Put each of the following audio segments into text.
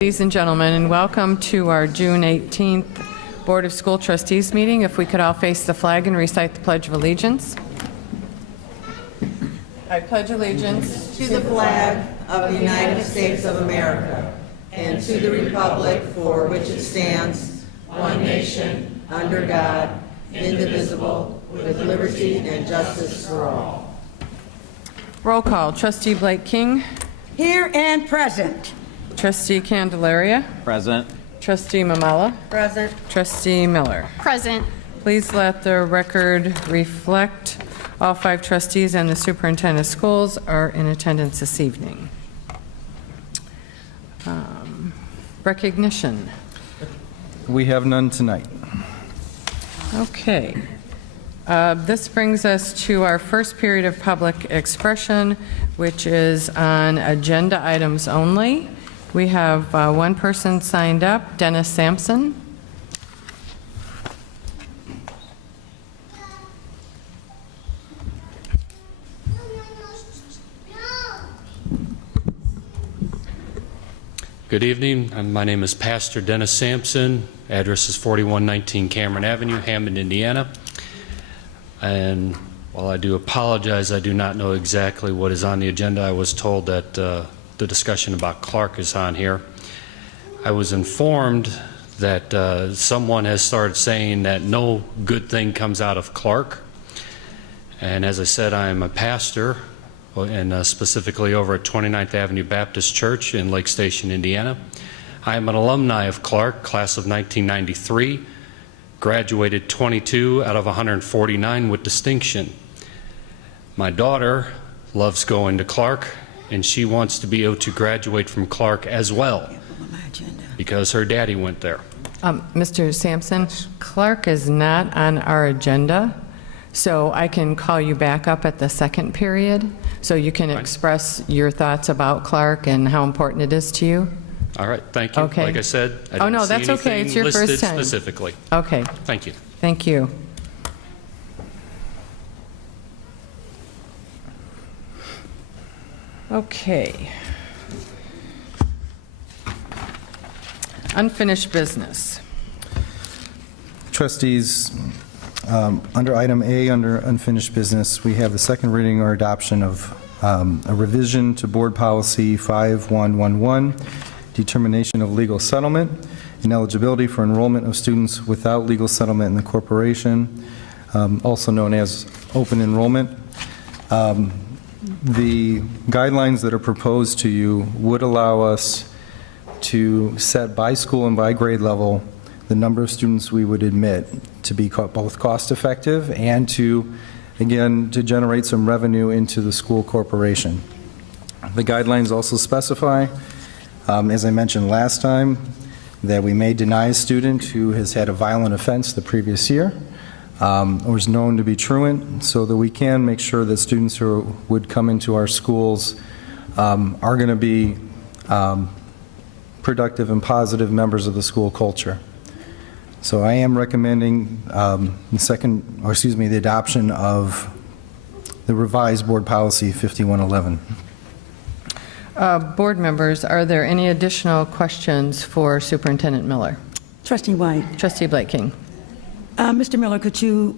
Ladies and gentlemen, and welcome to our June 18th Board of School Trustees meeting. If we could all face the flag and recite the Pledge of Allegiance. I pledge allegiance to the flag of the United States of America and to the republic for which it stands, one nation, under God, indivisible, with liberty and justice for all. Roll call. Trustee Blake King. Here and present. Trustee Candelaria. Present. Trustee Mamala. Present. Trustee Miller. Present. Please let the record reflect all 5 trustees and the superintendent of schools are in attendance this evening. Recognition. We have none tonight. Okay. This brings us to our first period of public expression, which is on agenda items only. We have one person signed up, Dennis Sampson. Good evening. My name is Pastor Dennis Sampson. Address is 4119 Cameron Avenue, Hammond, Indiana. And while I do apologize, I do not know exactly what is on the agenda. I was told that the discussion about Clark is on here. I was informed that someone has started saying that no good thing comes out of Clark. And as I said, I am a pastor, and specifically over at 29th Avenue Baptist Church in Lake Station, Indiana. I am an alumni of Clark, class of 1993, graduated 22 out of 149 with distinction. My daughter loves going to Clark, and she wants to be able to graduate from Clark as well because her daddy went there. Mr. Sampson, Clark is not on our agenda, so I can call you back up at the second period so you can express your thoughts about Clark and how important it is to you. All right, thank you. Okay. Like I said, I Oh, no, didn't see that's okay. anything It's your listed first time. specifically. Okay, Thank you. thank you. Okay. Unfinished business. Trustees, under item A, under unfinished business, we have the second reading or adoption of a revision to Board Policy 5111, determination of legal settlement and eligibility for enrollment of students without legal settlement in the corporation, also known as open enrollment. The guidelines that are proposed to you would allow us to set by school and by grade level the number of students we would admit to be both cost effective and to, again, to generate some revenue into the school corporation. The guidelines also specify, as I mentioned last time, that we may deny a student who has had a violent offense the previous year or is known to be truant, so that we can make sure that students who would come into our schools are going to be productive and positive members of the school culture. So I am recommending the adoption of the revised Board Policy 5111. Board members, are there any additional questions for Superintendent Miller? Trustee White. Trustee Blake King. Mr. Miller, could you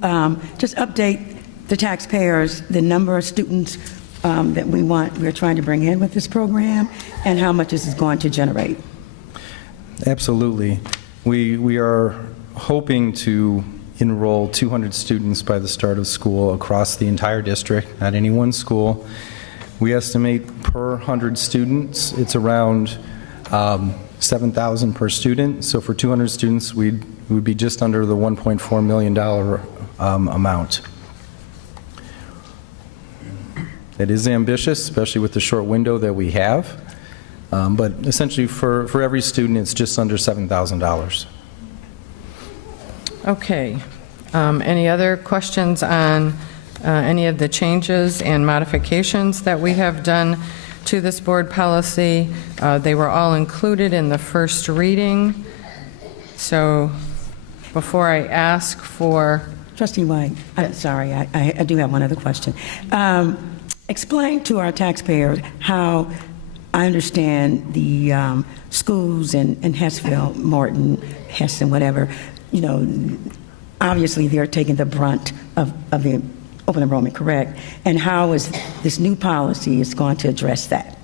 just update the taxpayers the number of students that we're trying to bring in with this program and how much this is going to generate? Absolutely. We are hoping to enroll 200 students by the start of school across the entire district, not any one school. We estimate per 100 students, it's around $7,000 per student. So for 200 students, we would be just under the $1.4 million amount. It is ambitious, especially with the short window that we have. But essentially, for every student, it's just under $7,000. Okay. Any other questions on any of the changes and modifications that we have done to this board policy? They were all included in the first reading. So before I ask for... Trustee White, I'm sorry, I do have one other question. Explain to our taxpayers how I understand the schools in Hessville, Morton, Hessen, whatever, you know, obviously they're taking the brunt of the open enrollment, correct? And how is this new policy is going to address that?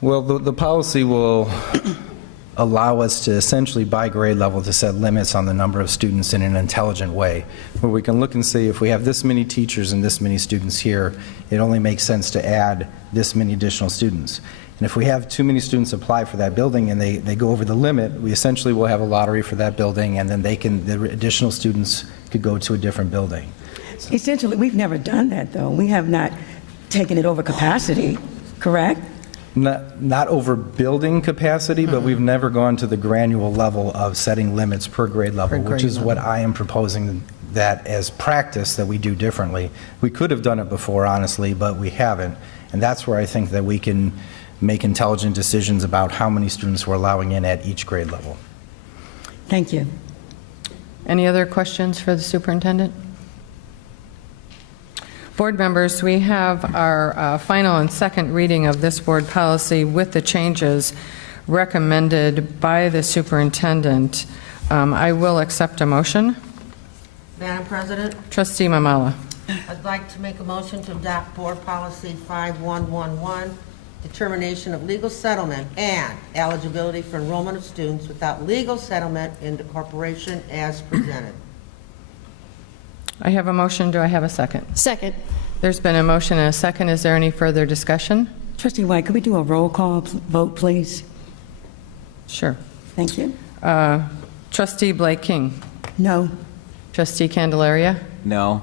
Well, the policy will allow us to essentially, by grade level, to set limits on the number of students in an intelligent way, where we can look and see if we have this many teachers and this many students here, it only makes sense to add this many additional students. And if we have too many students apply for that building and they go over the limit, we essentially will have a lottery for that building, and then the additional students could go to a different building. Essentially, we've never done that, though. We have not taken it over capacity, correct? Not over building capacity, but we've never gone to the granular level of setting limits per grade level, which is what I am proposing that as practice that we do differently. We could have done it before, honestly, but we haven't. And that's where I think that we can make intelligent decisions about how many students we're allowing in at each grade level. Thank you. Any other questions for the superintendent? Board members, we have our final and second reading of this board policy with the changes recommended by the superintendent. I will accept a motion. Madam President, Trustee Mamala. I'd like to make a motion to adopt Board Policy 5111, determination of legal settlement and eligibility for enrollment of students without legal settlement into corporation as presented. I have a motion. Do I have a second? Second. There's been a motion and a second. Is there any further discussion? Trustee White, could we do a roll call vote, please? Sure. Thank you. Trustee Blake King. No. Trustee Candelaria. No.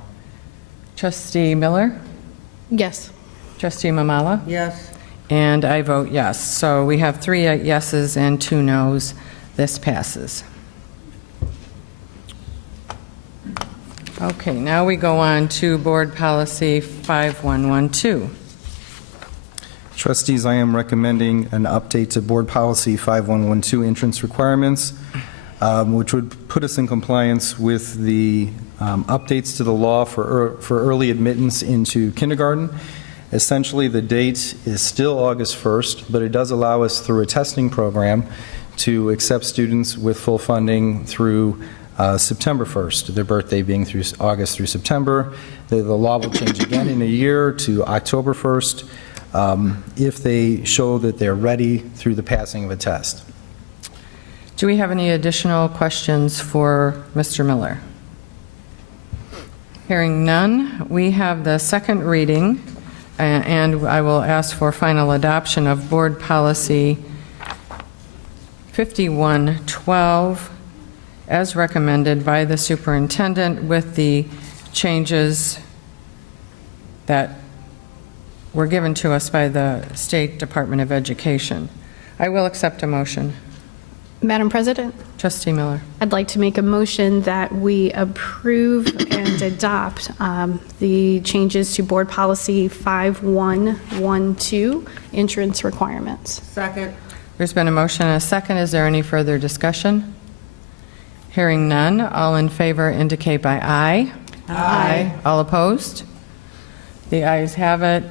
Trustee Miller. Yes. Trustee Mamala. Yes. And I vote yes. So we have 3 yeses and 2 noes. This passes. Okay, now we go on to Board Policy 5112. Trustees, I am recommending an update to Board Policy 5112 entrance requirements, which would put us in compliance with the updates to the law for early admittance into kindergarten. Essentially, the date is still August 1st, but it does allow us through a testing program to accept students with full funding through September 1st, their birthday being through August through September. The law will change again in a year to October 1st if they show that they're ready through the passing of a test. Do we have any additional questions for Mr. Miller? Hearing none, we have the second reading, and I will ask for final adoption of Board Policy 5112 as recommended by the superintendent with the changes that were given to us by the State Department of Education. I will accept a motion. Madam President, Trustee Miller. I'd like to make a motion that we approve and adopt the changes to Board Policy 5112, entrance requirements. Second. There's been a motion and a second. Is there any further discussion? Hearing none, all in favor indicate by aye. Aye. All opposed? The ayes have it.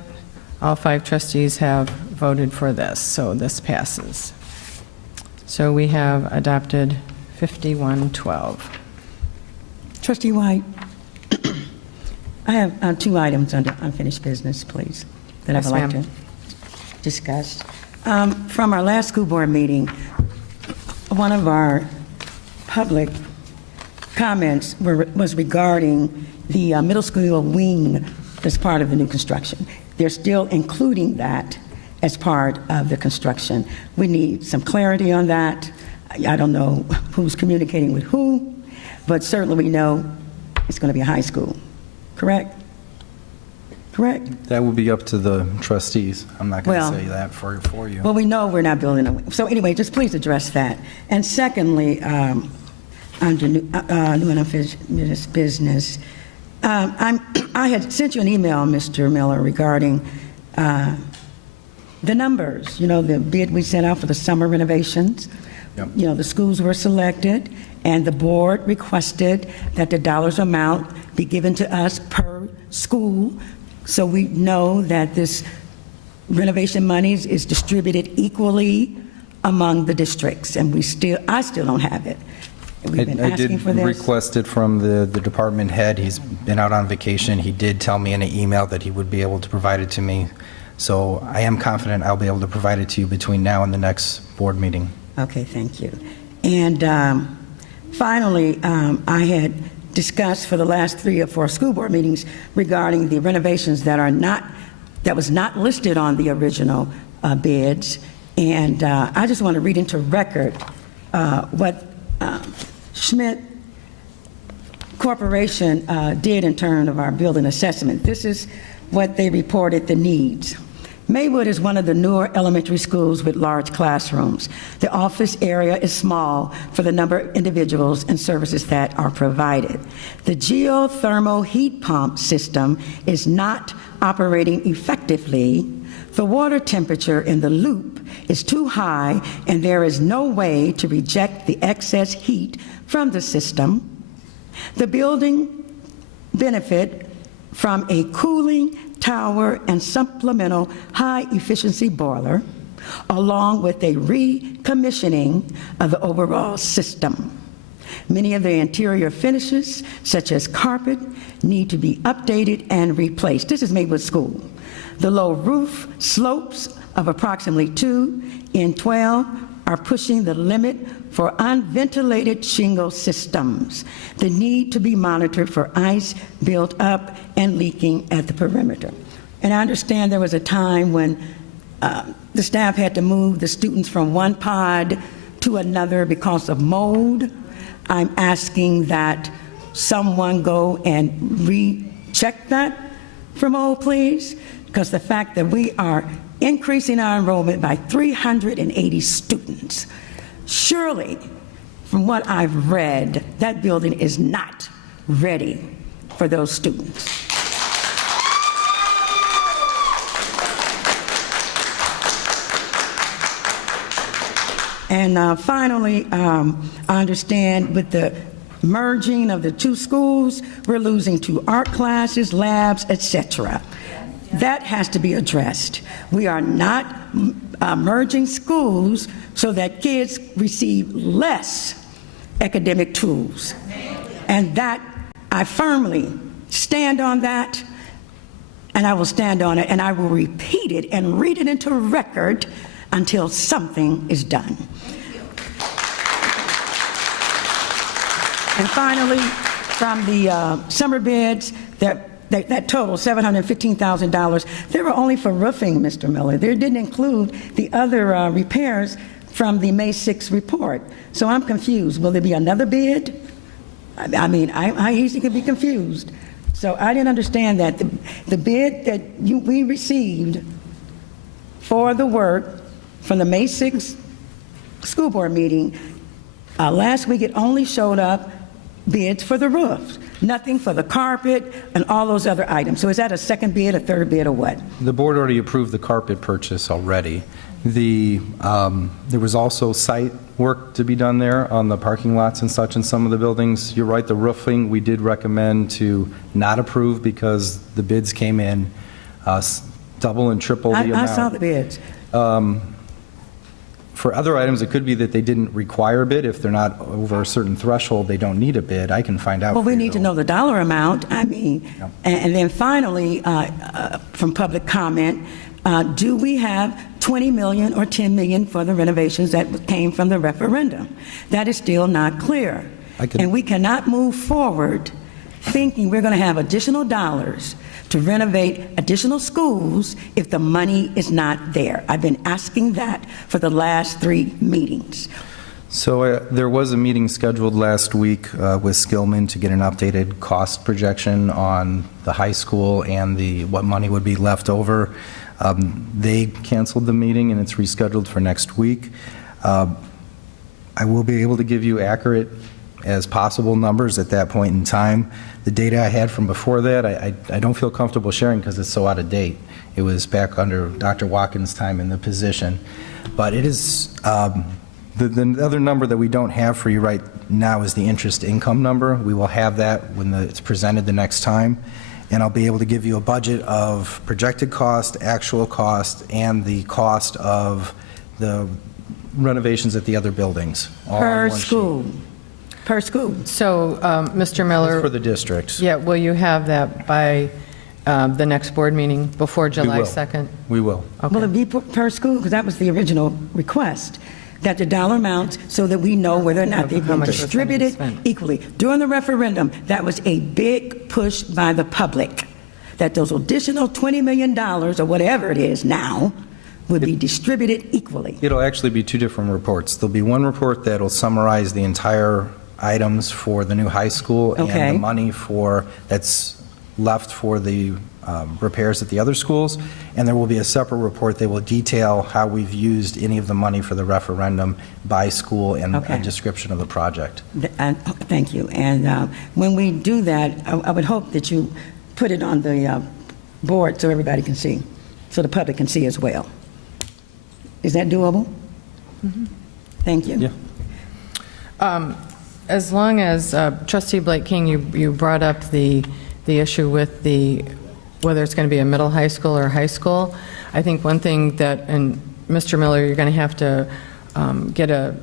All 5 trustees have voted for this, so this passes. So we have adopted 5112. Trustee White, I have 2 items under unfinished business, please, that I Yes, would like ma'am. to discuss. From our last school board meeting, one of our public comments was regarding the middle school wing as part of the new construction. They're still including that as part of the construction. We need some clarity on that. I don't know who's communicating with who, but certainly we know it's going to be a high school, correct? Correct? That will be up to the trustees. I'm not going to Well- say that for you. Well, we know we're not building a wing. So anyway, just please address that. And secondly, under new and unfinished business, I had sent you an email, Mr. Miller, regarding the numbers, the bid we sent out for the summer renovations. Yep. The schools were selected, and the board requested that the dollars amount be given to us per school, so we know that this renovation monies is distributed equally among the districts, and I still don't have it. We've been I asking did for this. request it from the department head. He's been out on vacation. He did tell me in an email that he would be able to provide it to me. So I am confident I'll be able to provide it to you between now and the next board meeting. Okay, thank you. And finally, I had discussed for the last 3 or 4 school board meetings regarding the renovations that was not listed on the original bids. And I just want to read into record what Schmidt Corporation did in terms of our building assessment. This is what they reported the needs. Maywood is one of the newer elementary schools with large classrooms. The office area is small for the number of individuals and services that are provided. The geothermal heat pump system is not operating effectively. The water temperature in the loop is too high, and there is no way to reject the excess heat from the system. The building benefit from a cooling tower and supplemental high-efficiency boiler, along with a recommissioning of the overall system. Many of the interior finishes, such as carpet, need to be updated and replaced. This is Maywood School. The low roof slopes of approximately 2 in 12 are pushing the limit for unventilated shingle systems. The need to be monitored for ice built up and leaking at the perimeter. And I understand there was a time when the staff had to move the students from one pod to another because of mold. I'm asking that someone go and recheck that for mold, please, because the fact that we are increasing our enrollment by 380 students, surely, from what I've read, that building is not ready for those students. And finally, I understand with the merging of the 2 schools, we're losing 2 art classes, labs, etc. That has to be addressed. We are not merging schools so that kids receive less academic tools. And that, I firmly stand on that, and I will stand on it, and I will repeat it and read it into record until something is done. And finally, from the summer bids that total $715,000, they were only for roofing, Mr. Miller. They didn't include the other repairs from the May 6th report. So I'm confused. Will there be another bid? I mean, I easily could be confused. So I didn't understand that. The bid that we received for the work from the May 6th school board meeting, last week it only showed up bids for the roofs, nothing for the carpet and all those other items. So is that a second bid, a third bid, or what? The board already approved the carpet purchase already. There was also site work to be done there on the parking lots and such in some of the buildings. You're right, the roofing, we did recommend to not approve because the bids came in double and triple the amount. I saw the bids. For other items, it could be that they didn't require a bid. If they're not over a certain threshold, they don't need a bid. I can find out. Well, we for you, need to though. know the dollar amount, I mean. Yep. And then finally, from public comment, do we have 20 million or 10 million for the renovations that came from the referendum? That is still not clear. And we cannot move forward thinking we're going to have additional dollars to renovate additional schools if the money is not there. I've been asking that for the last 3 meetings. So there was a meeting scheduled last week with Skillman to get an updated cost projection on the high school and what money would be left over. They canceled the meeting and it's rescheduled for next week. I will be able to give you accurate as possible numbers at that point in time. The data I had from before that, I don't feel comfortable sharing because it's so out of date. It was back under Dr. Watkins' time in the position. But it is, the other number that we don't have for you right now is the interest income number. We will have that when it's presented the next time. and I'll be able to give you a budget of projected cost, actual cost, and the cost of the renovations at the other buildings. all on Per one sheet. school, per school. So, Mr. That's for Miller, the districts. yeah, will you have that by the next board meeting before July will. 2nd? We will. Will it be per school? Because that was the original request, that the dollar amounts, so that we know whether or not they've How been much was distributed spent. equally. During the referendum, that was a big push by the public, that those additional $20 million, or whatever it is now, would be distributed equally. It'll actually be two different reports. There'll be one report that'll summarize the entire items for the new high school Okay. and the money that's left for the repairs at the other schools, and there will be a separate report that will detail how we've used any of the money for the referendum by school and Okay. a description of the project. Thank you. And when we do that, I would hope that you put it on the board so everybody can see, so the public can see as well. Is that doable? Thank you. Yeah. As long as, Trustee Blake King, you brought up the issue with whether it's going to be a middle high school or high school, I think one thing that, and Mr. Miller, you're going to have to get a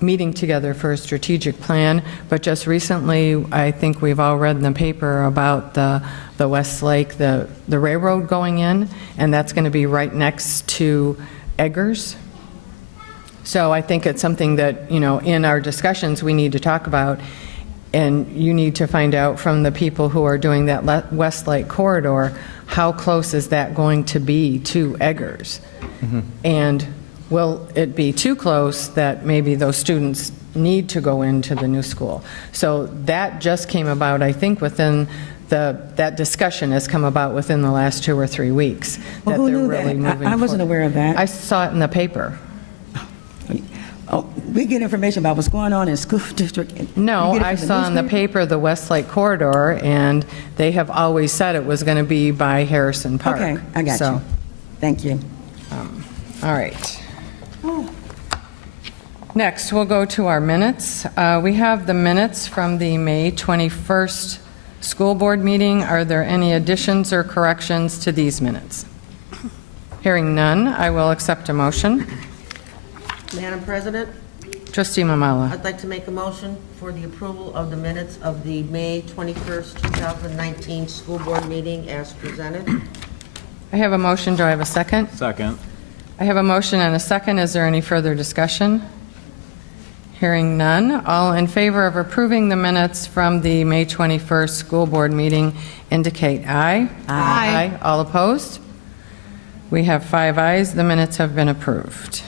meeting together for a strategic plan, but just recently, I think we've all read in the paper about the Westlake, the railroad going in, and that's going to be right next to Eggers. So I think it's something that, in our discussions, we need to talk about, and you need to find out from the people who are doing that Westlake corridor, how close is that going to be to Eggers? And will it be too close that maybe those students need to go into the new school? So that just came about, I think, within that discussion has come about within the last 2 or 3 weeks. Well, who that they're knew really that? moving I wasn't forward. aware of that. I saw it in the paper. Oh, we get information about what's going on in school district. No, You get it I from the saw in the newspaper? paper the Westlake corridor, and they have always said it was going to be by Harrison Park. Okay, I got So, you. Thank you. all right. Next, we'll go to our minutes. We have the minutes from the May 21st school board meeting. Are there any additions or corrections to these minutes? Hearing none, I will accept a motion. Madam President, Trustee Mamala. I'd like to make a motion for the approval of the minutes of the May 21st, 2019 school board meeting as presented. I have a motion. Do I have a second? Second. I have a motion and a second. Is there any further discussion? Hearing none. All in favor of approving the minutes from the May 21st school board meeting indicate aye. Aye. All opposed? We have 5 ayes. The minutes have been approved.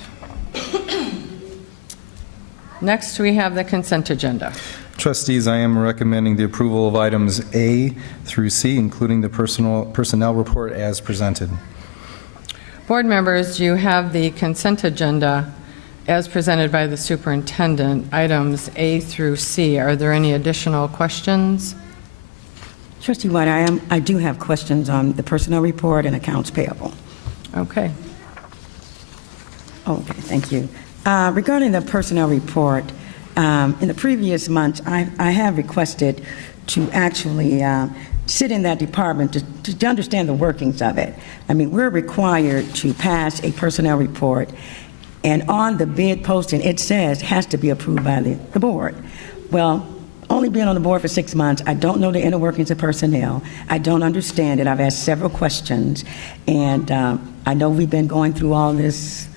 Next, we have the consent agenda. Trustees, I am recommending the approval of items A through C, including the personnel report as presented. Board members, you have the consent agenda as presented by the superintendent, items A through C. Are there any additional questions? Trustee White, I do have questions on the personnel report and accounts payable. Okay. Okay, thank you. Regarding the personnel report, in the previous months, I have requested to actually sit in that department to understand the workings of it. I mean, we're required to pass a personnel report, and on the bid posting, it says has to be approved by the board. Well, only being on the board for 6 months, I don't know the inner workings of personnel. I don't understand it. I've asked several questions, and I know we've been going through all this,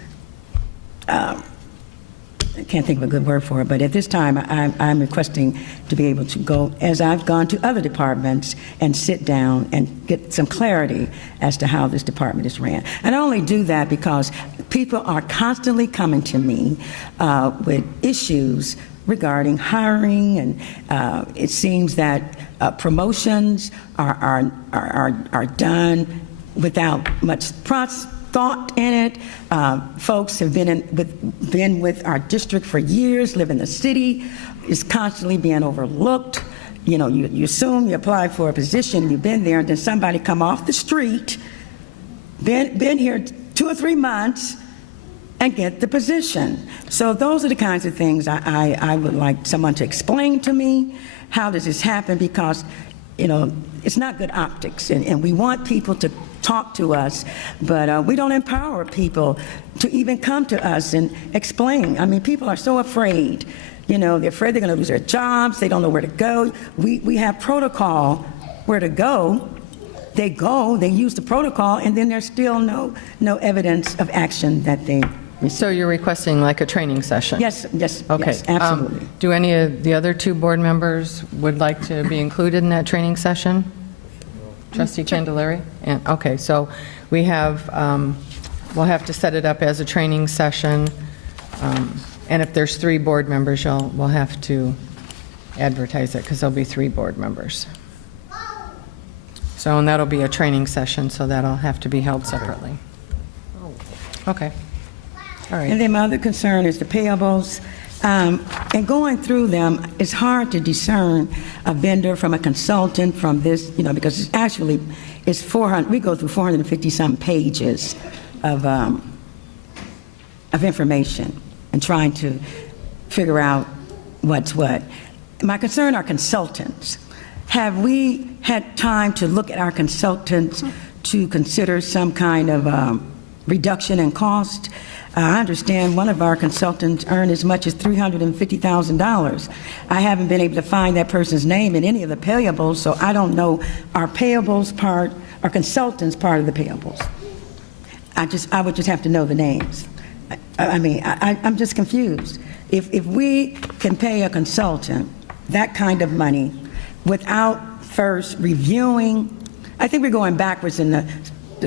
I can't think of a good word for it, but at this time, I'm requesting to be able to go, as I've gone to other departments, and sit down and get some clarity as to how this department is ran. And I only do that because people are constantly coming to me with issues regarding hiring, and it seems that promotions are done without much thought in it. Folks have been with our district for years, live in the city, is constantly being overlooked. You know, you assume you apply for a position, you've been there, and then somebody come off the street, been here 2 or 3 months, and get the position. So those are the kinds of things I would like someone to explain to me. How does this happen? Because it's not good optics, and we want people to talk to us, but we don't empower people to even come to us and explain. I mean, people are so afraid. They're afraid they're going to lose their jobs. They don't know where to go. We have protocol where to go. They go, they use the protocol, and then there's still no evidence of action that they receive. So you're requesting like a training session? Yes, Okay. yes, absolutely. Do any of the other two board members would like to be included in that training session? Trustee Candelaria? Okay, so we have, we'll have to set it up as a training session, and if there's 3 board members, we'll have to advertise it, because there'll be 3 board members. So, and that'll be a training session, so that'll have to be held separately. Okay. All right. And then my other concern is the payables. And going through them, it's hard to discern a vendor from a consultant from this, because it's actually, we go through 450-some pages of information and trying to figure out what's what. My concern are consultants. Have we had time to look at our consultants to consider some kind of reduction in cost? I understand one of our consultants earned as much as $350,000. I haven't been able to find that person's name in any of the payables, so I don't know our payables part, our consultants part of the payables. I would just have to know the names. I'm just confused. If we can pay a consultant that kind of money without first reviewing, I think we're going backwards in the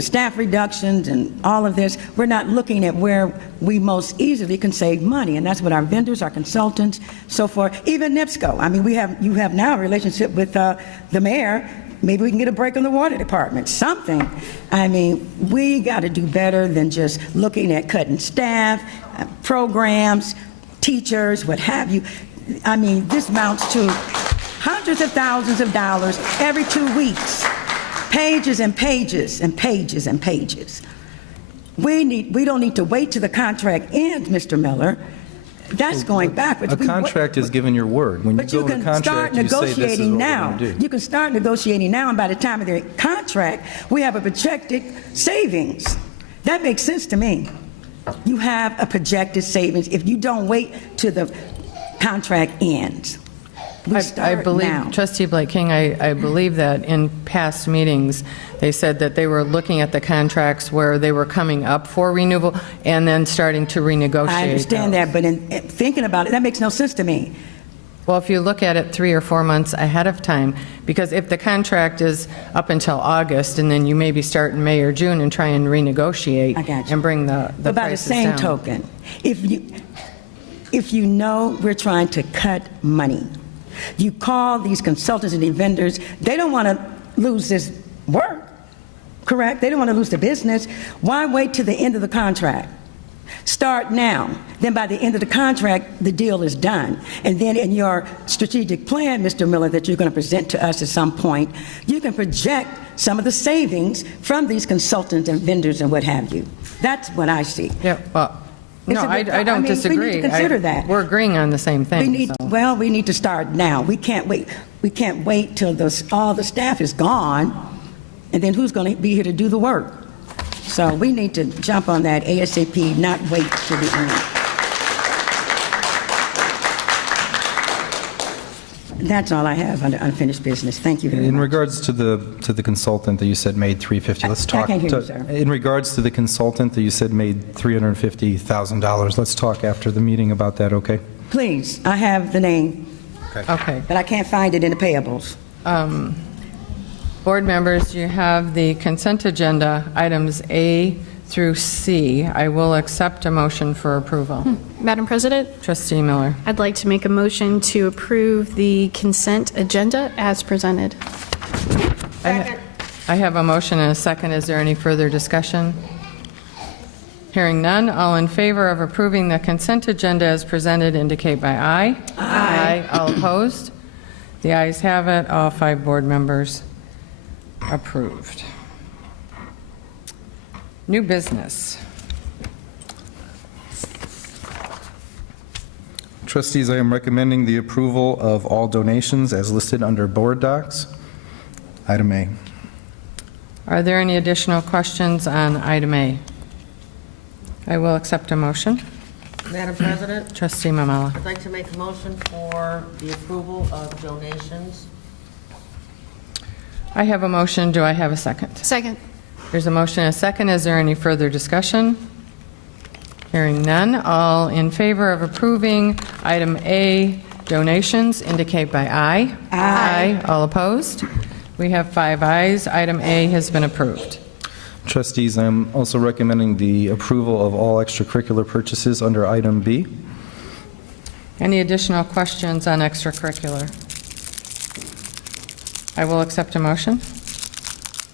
staff reductions and all of this. We're not looking at where we most easily can save money, and that's what our vendors, our consultants, so forth. Even NIPSCO. I mean, you have now a relationship with the mayor. Maybe we can get a break on the water department, something. I mean, we got to do better than just looking at cutting staff, programs, teachers, what have you. I mean, this amounts to hundreds of thousands of dollars every 2 weeks. Pages and pages and pages and pages. We don't need to wait till the contract ends, Mr. Miller. That's going backwards. A contract is given your word. When you But go you in a can start contract, you say this is what negotiating we're now. going to do. You can start negotiating now, and by the time of the contract, we have a projected savings. That makes sense to me. You have a projected savings if you don't wait till the contract ends. We I start believe, now. Trustee Blake King, I believe that in past meetings, they said that they were looking at the contracts where they were coming up for renewal and then starting to renegotiate. I understand those. that, but in thinking about it, that makes no sense to me. Well, if you look at it 3 or 4 months ahead of time, because if the contract is up until August, and then you maybe start in May or June and try and renegotiate I got you. and bring the But by the prices same down. token, if you know we're trying to cut money, you call these consultants and the vendors, they don't want to lose this work, correct? They don't want to lose the business. Why wait till the end of the contract? Start now. Then by the end of the contract, the deal is done. And then in your strategic plan, Mr. Miller, that you're going to present to us at some point, you can project some of the savings from these consultants and vendors and what have you. That's what I see. Yeah, well, It's no, a I good- I don't mean, we need to disagree. consider that. We're agreeing on the same thing. so. We need to start now. We can't wait. We can't wait till all the staff is gone, and then who's going to be here to do the work? So we need to jump on that ASAP, not wait till the end. That's all I have under unfinished business. Thank you very In much. regards to the consultant that you said made $350, let's I talk. can't hear you, sir. In regards to the consultant that you said made $350,000, let's talk after the meeting about that, okay? Please, I have the name, Okay. but I can't find it in the payables. Board members, you have the consent agenda, items A through C. I will accept a motion for approval. Madam President, Trustee Miller. I'd like to make a motion to approve the consent agenda as presented. I have a motion and a second. Is there any further discussion? Hearing none, all in favor of approving the consent agenda as presented indicate by aye. Aye. All opposed? The ayes have it. All 5 board members approved. New business. Trustees, I am recommending the approval of all donations as listed under board docs. Item A. Are there any additional questions on item A? I will accept a motion. Madam President, Trustee Mamala. I'd like to make a motion for the approval of donations. I have a motion. Do I have a second? Second. There's a motion and a second. Is there any further discussion? Hearing none. All in favor of approving item A, donations, indicate by aye. Aye. All opposed? We have 5 ayes. Item A has been approved. Trustees, I'm also recommending the approval of all extracurricular purchases under item B. Any additional questions on extracurricular? I will accept a motion.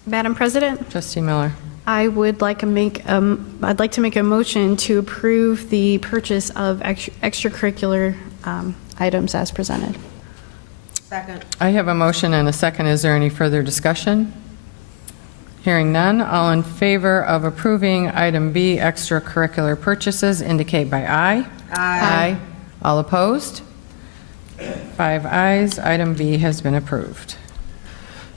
Madam President, Trustee Miller. I would like to I'd like to make a motion to approve the purchase of extracurricular items as presented. Second. I have a motion and a second. Is there any further discussion? Hearing none. All in favor of approving item B, extracurricular purchases, indicate by aye. Aye. All opposed? 5 ayes. Item B has been approved.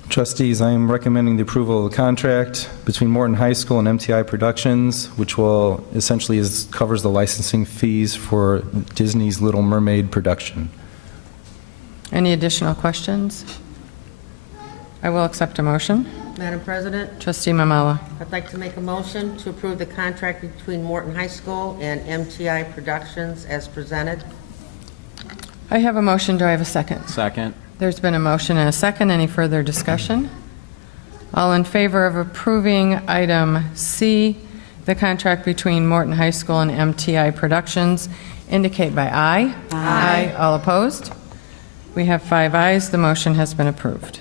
Trustees, I am recommending the approval of the contract between Morton High School and MTI Productions, which will essentially covers the licensing fees for Disney's Little Mermaid production. Any additional questions? I will accept a motion. Madam President, Trustee Mamala. I'd like to make a motion to approve the contract between Morton High School and MTI Productions as presented. I have a motion. Do I have a second? Second. There's been a motion and a second. Any further discussion? All in favor of approving item C, the contract between Morton High School and MTI Productions, indicate by aye. Aye. All opposed? We have 5 ayes. The motion has been approved.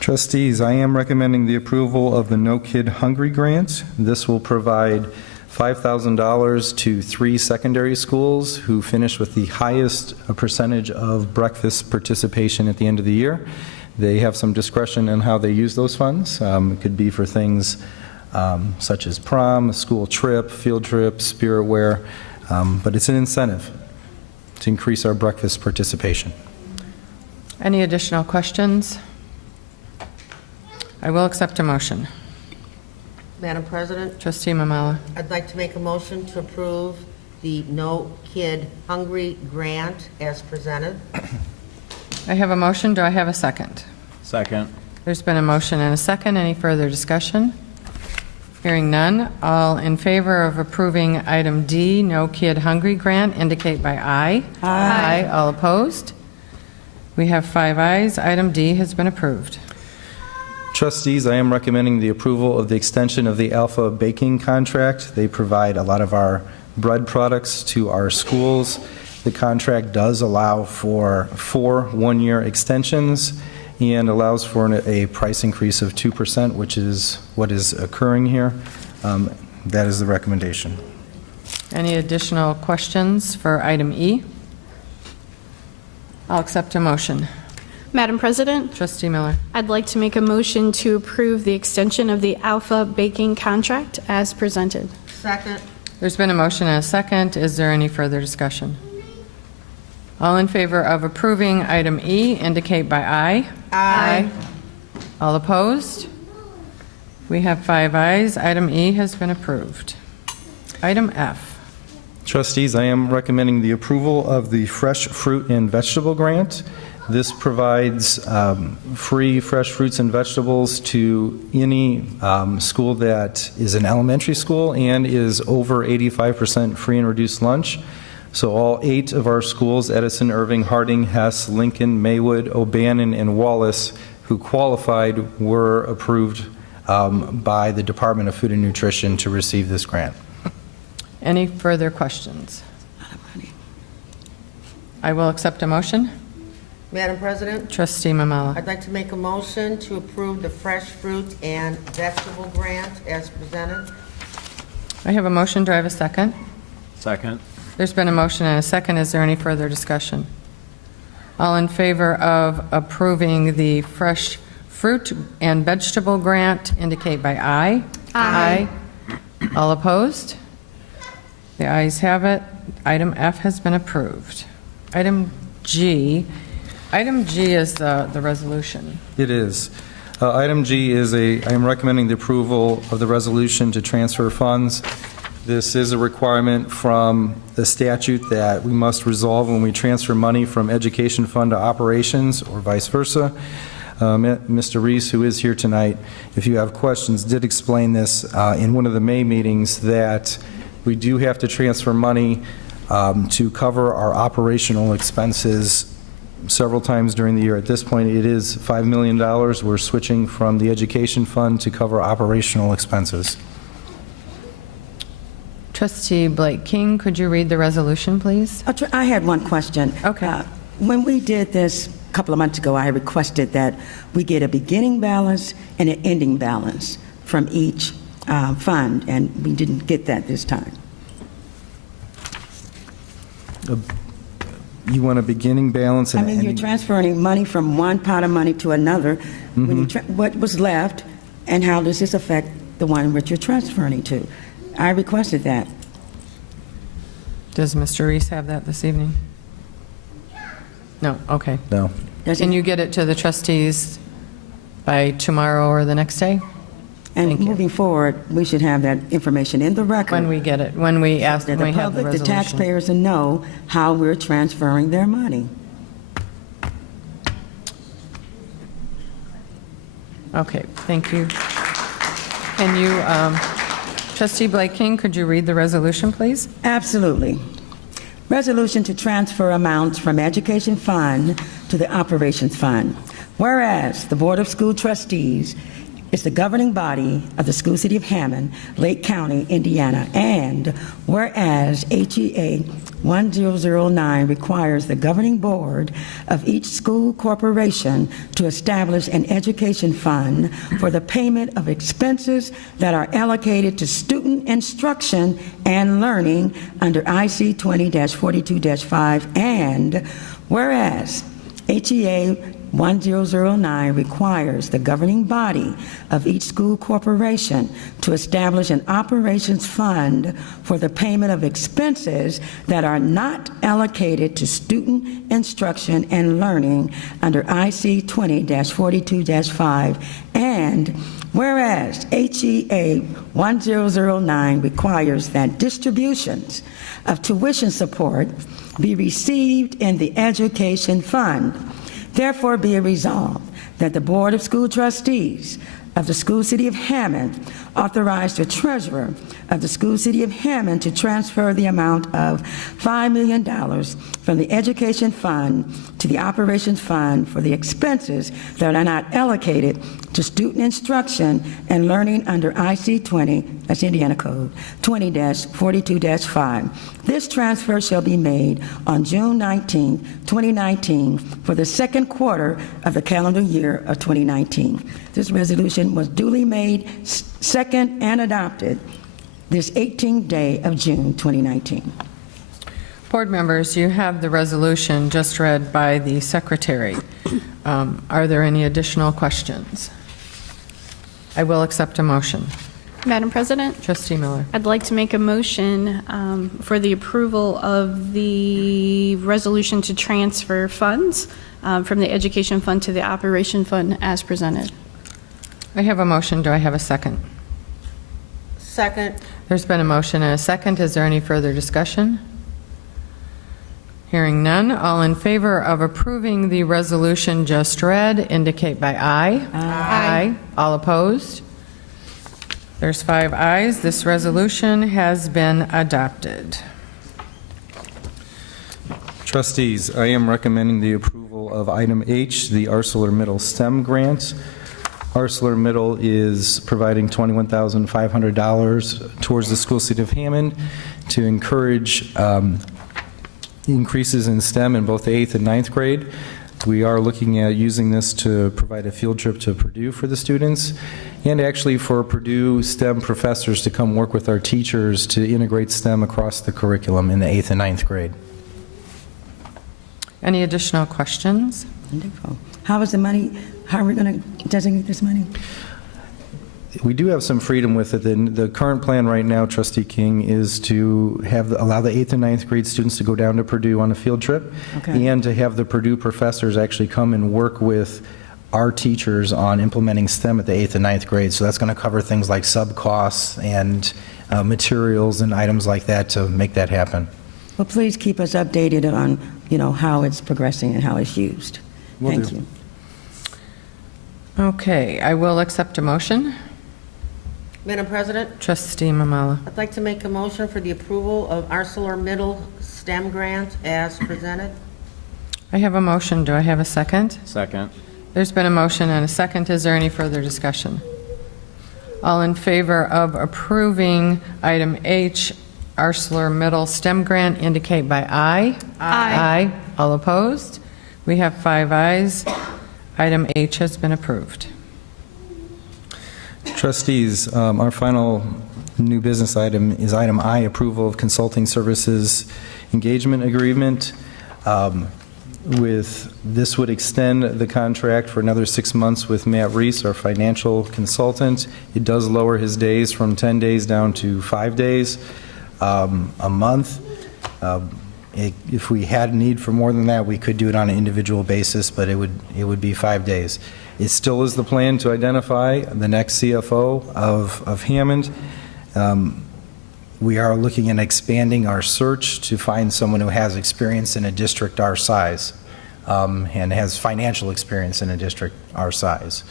Trustees, I am recommending the approval of the No Kid Hungry grant. This will provide $5,000 to 3 secondary schools who finish with the highest percentage of breakfast participation at the end of the year. They have some discretion in how they use those funds. It could be for things such as prom, a school trip, field trip, spirit wear, but it's an incentive to increase our breakfast participation. Any additional questions? I will accept a motion. Madam President, Trustee Mamala. I'd like to make a motion to approve the No Kid Hungry grant as presented. I have a motion. Do I have a second? Second. There's been a motion and a second. Any further discussion? Hearing none. All in favor of approving item D, No Kid Hungry grant, indicate by aye. Aye. All opposed? We have 5 ayes. Item D has been approved. Trustees, I am recommending the approval of the extension of the Alpha Baking contract. They provide a lot of our bread products to our schools. The contract does allow for 4 one-year extensions and allows for a price increase of 2%, which is what is occurring here. That is the recommendation. Any additional questions for item E? I'll accept a motion. Madam President, Trustee Miller. I'd like to make a motion to approve the extension of the Alpha Baking contract as presented. Second. There's been a motion and a second. Is there any further discussion? All in favor of approving item E, indicate by aye. Aye. All opposed? We have 5 ayes. Item E has been approved. Item F. Trustees, I am recommending the approval of the fresh fruit and vegetable grant. This provides free fresh fruits and vegetables to any school that is an elementary school and is over 85% free and reduced lunch. So all 8 of our schools, Edison, Irving, Harding, Hess, Lincoln, Maywood, O'Bannon, and Wallace, who qualified, were approved by the Department of Food and Nutrition to receive this grant. Any further questions? I will accept a motion. Madam President, Trustee Mamala. I'd like to make a motion to approve the fresh fruit and vegetable grant as presented. I have a motion. Do I have a second? Second. There's been a motion and a second. Is there any further discussion? All in favor of approving the fresh fruit and vegetable grant, indicate by aye. Aye. All opposed? The ayes have it. Item F has been approved. Item G. Item G is the resolution. It is. Item G is I am recommending the approval of the resolution to transfer funds. This is a requirement from the statute that we must resolve when we transfer money from education fund to operations or vice versa. Mr. Reese, who is here tonight, if you have questions, did explain this in one of the May meetings, that we do have to transfer money to cover our operational expenses several times during the year. At this point, it is $5 million. We're switching from the education fund to cover operational expenses. Trustee Blake King, could you read the resolution, please? I had one question. Okay. When we did this a couple of months ago, I requested that we get a beginning balance and an ending balance from each fund, and we didn't get that this time. You want a beginning balance and I mean, an you're ending? transferring money from one pot of money to another. When you what was left, and how does this affect the one which you're transferring to? I requested that. Does Mr. Reese have that this evening? No, okay. No. Does Can it- you get it to the trustees by tomorrow or the next day? And Thank you. moving forward, we should have that information in the record. When we get it, when we ask, That when we the have the public, the resolution. taxpayers know how we're transferring their money. Okay, thank you. Can you, Trustee Blake King, could you read the resolution, please? Absolutely. Resolution to transfer amounts from Education Fund to the Operations Fund. Whereas the Board of School Trustees is the governing body of the School City of Hammond, Lake County, Indiana, and whereas HEA 1009 requires the governing board of each school corporation to establish an education fund for the payment of expenses that are allocated to student instruction and learning under IC 20-42-5, and whereas HEA 1009 requires the governing body of each school corporation to establish an operations fund for the payment of expenses that are not allocated to student instruction and learning under IC 20-42-5, and whereas HEA 1009 requires that distributions of tuition support be received in the education fund. Therefore, be it resolved that the Board of School Trustees of the School City of Hammond authorize the treasurer of the School City of Hammond to transfer the amount of $5 million from the Education Fund to the Operations Fund for the expenses that are not allocated to student instruction and learning under IC 20, that's Indiana Code, 20-42-5. This transfer shall be made on June 19, 2019, for the second quarter of the calendar year of 2019. This resolution was duly made second and adopted this 18th day of June 2019. Board members, you have the resolution just read by the secretary. Are there any additional questions? I will accept a motion. Madam President, Trustee Miller. I'd like to make a motion for the approval of the resolution to transfer funds from the Education Fund to the Operation Fund as presented. I have a motion. Do I have a second? Second. There's been a motion and a second. Is there any further discussion? Hearing none. All in favor of approving the resolution just read indicate by aye. Aye. All opposed? There's 5 ayes. This resolution has been adopted. Trustees, I am recommending the approval of item H, the ArcelorMittal STEM grant. ArcelorMittal is providing $21,500 towards the School City of Hammond to encourage increases in STEM in both the 8th and 9th grade. We are looking at using this to provide a field trip to Purdue for the students, and actually for Purdue STEM professors to come work with our teachers to integrate STEM across the curriculum in the 8th and 9th grade. Any additional questions? Wonderful. How is the money, how are we going to designate this money? We do have some freedom with it. The current plan right now, Trustee King, is to allow the 8th and 9th grade students to go down to Purdue on a field trip, Okay. and to have the Purdue professors actually come and work with our teachers on implementing STEM at the 8th and 9th grade. So that's going to cover things like sub-costs and materials and items like that to make that happen. Well, please keep us updated on, how it's progressing and how it's used. Will Thank do. you. Okay, I will accept a motion. Madam President, Trustee Mamala. I'd like to make a motion for the approval of ArcelorMittal STEM grant as presented. I have a motion. Do I have a second? Second. There's been a motion and a second. Is there any further discussion? All in favor of approving item H, ArcelorMittal STEM grant, indicate by aye. Aye. All opposed? We have 5 ayes. Item H has been approved. Trustees, our final new business item is item I, approval of consulting services engagement agreement. This would extend the contract for another 6 months with Matt Reese, our financial consultant. It does lower his days from 10 days down to 5 days a month. If we had need for more than that, we could do it on an individual basis, but it would be 5 days. It still is the plan to identify the next CFO of Hammond. We are looking at expanding our search to find someone who has experience in a district our size and has financial experience in a district our size.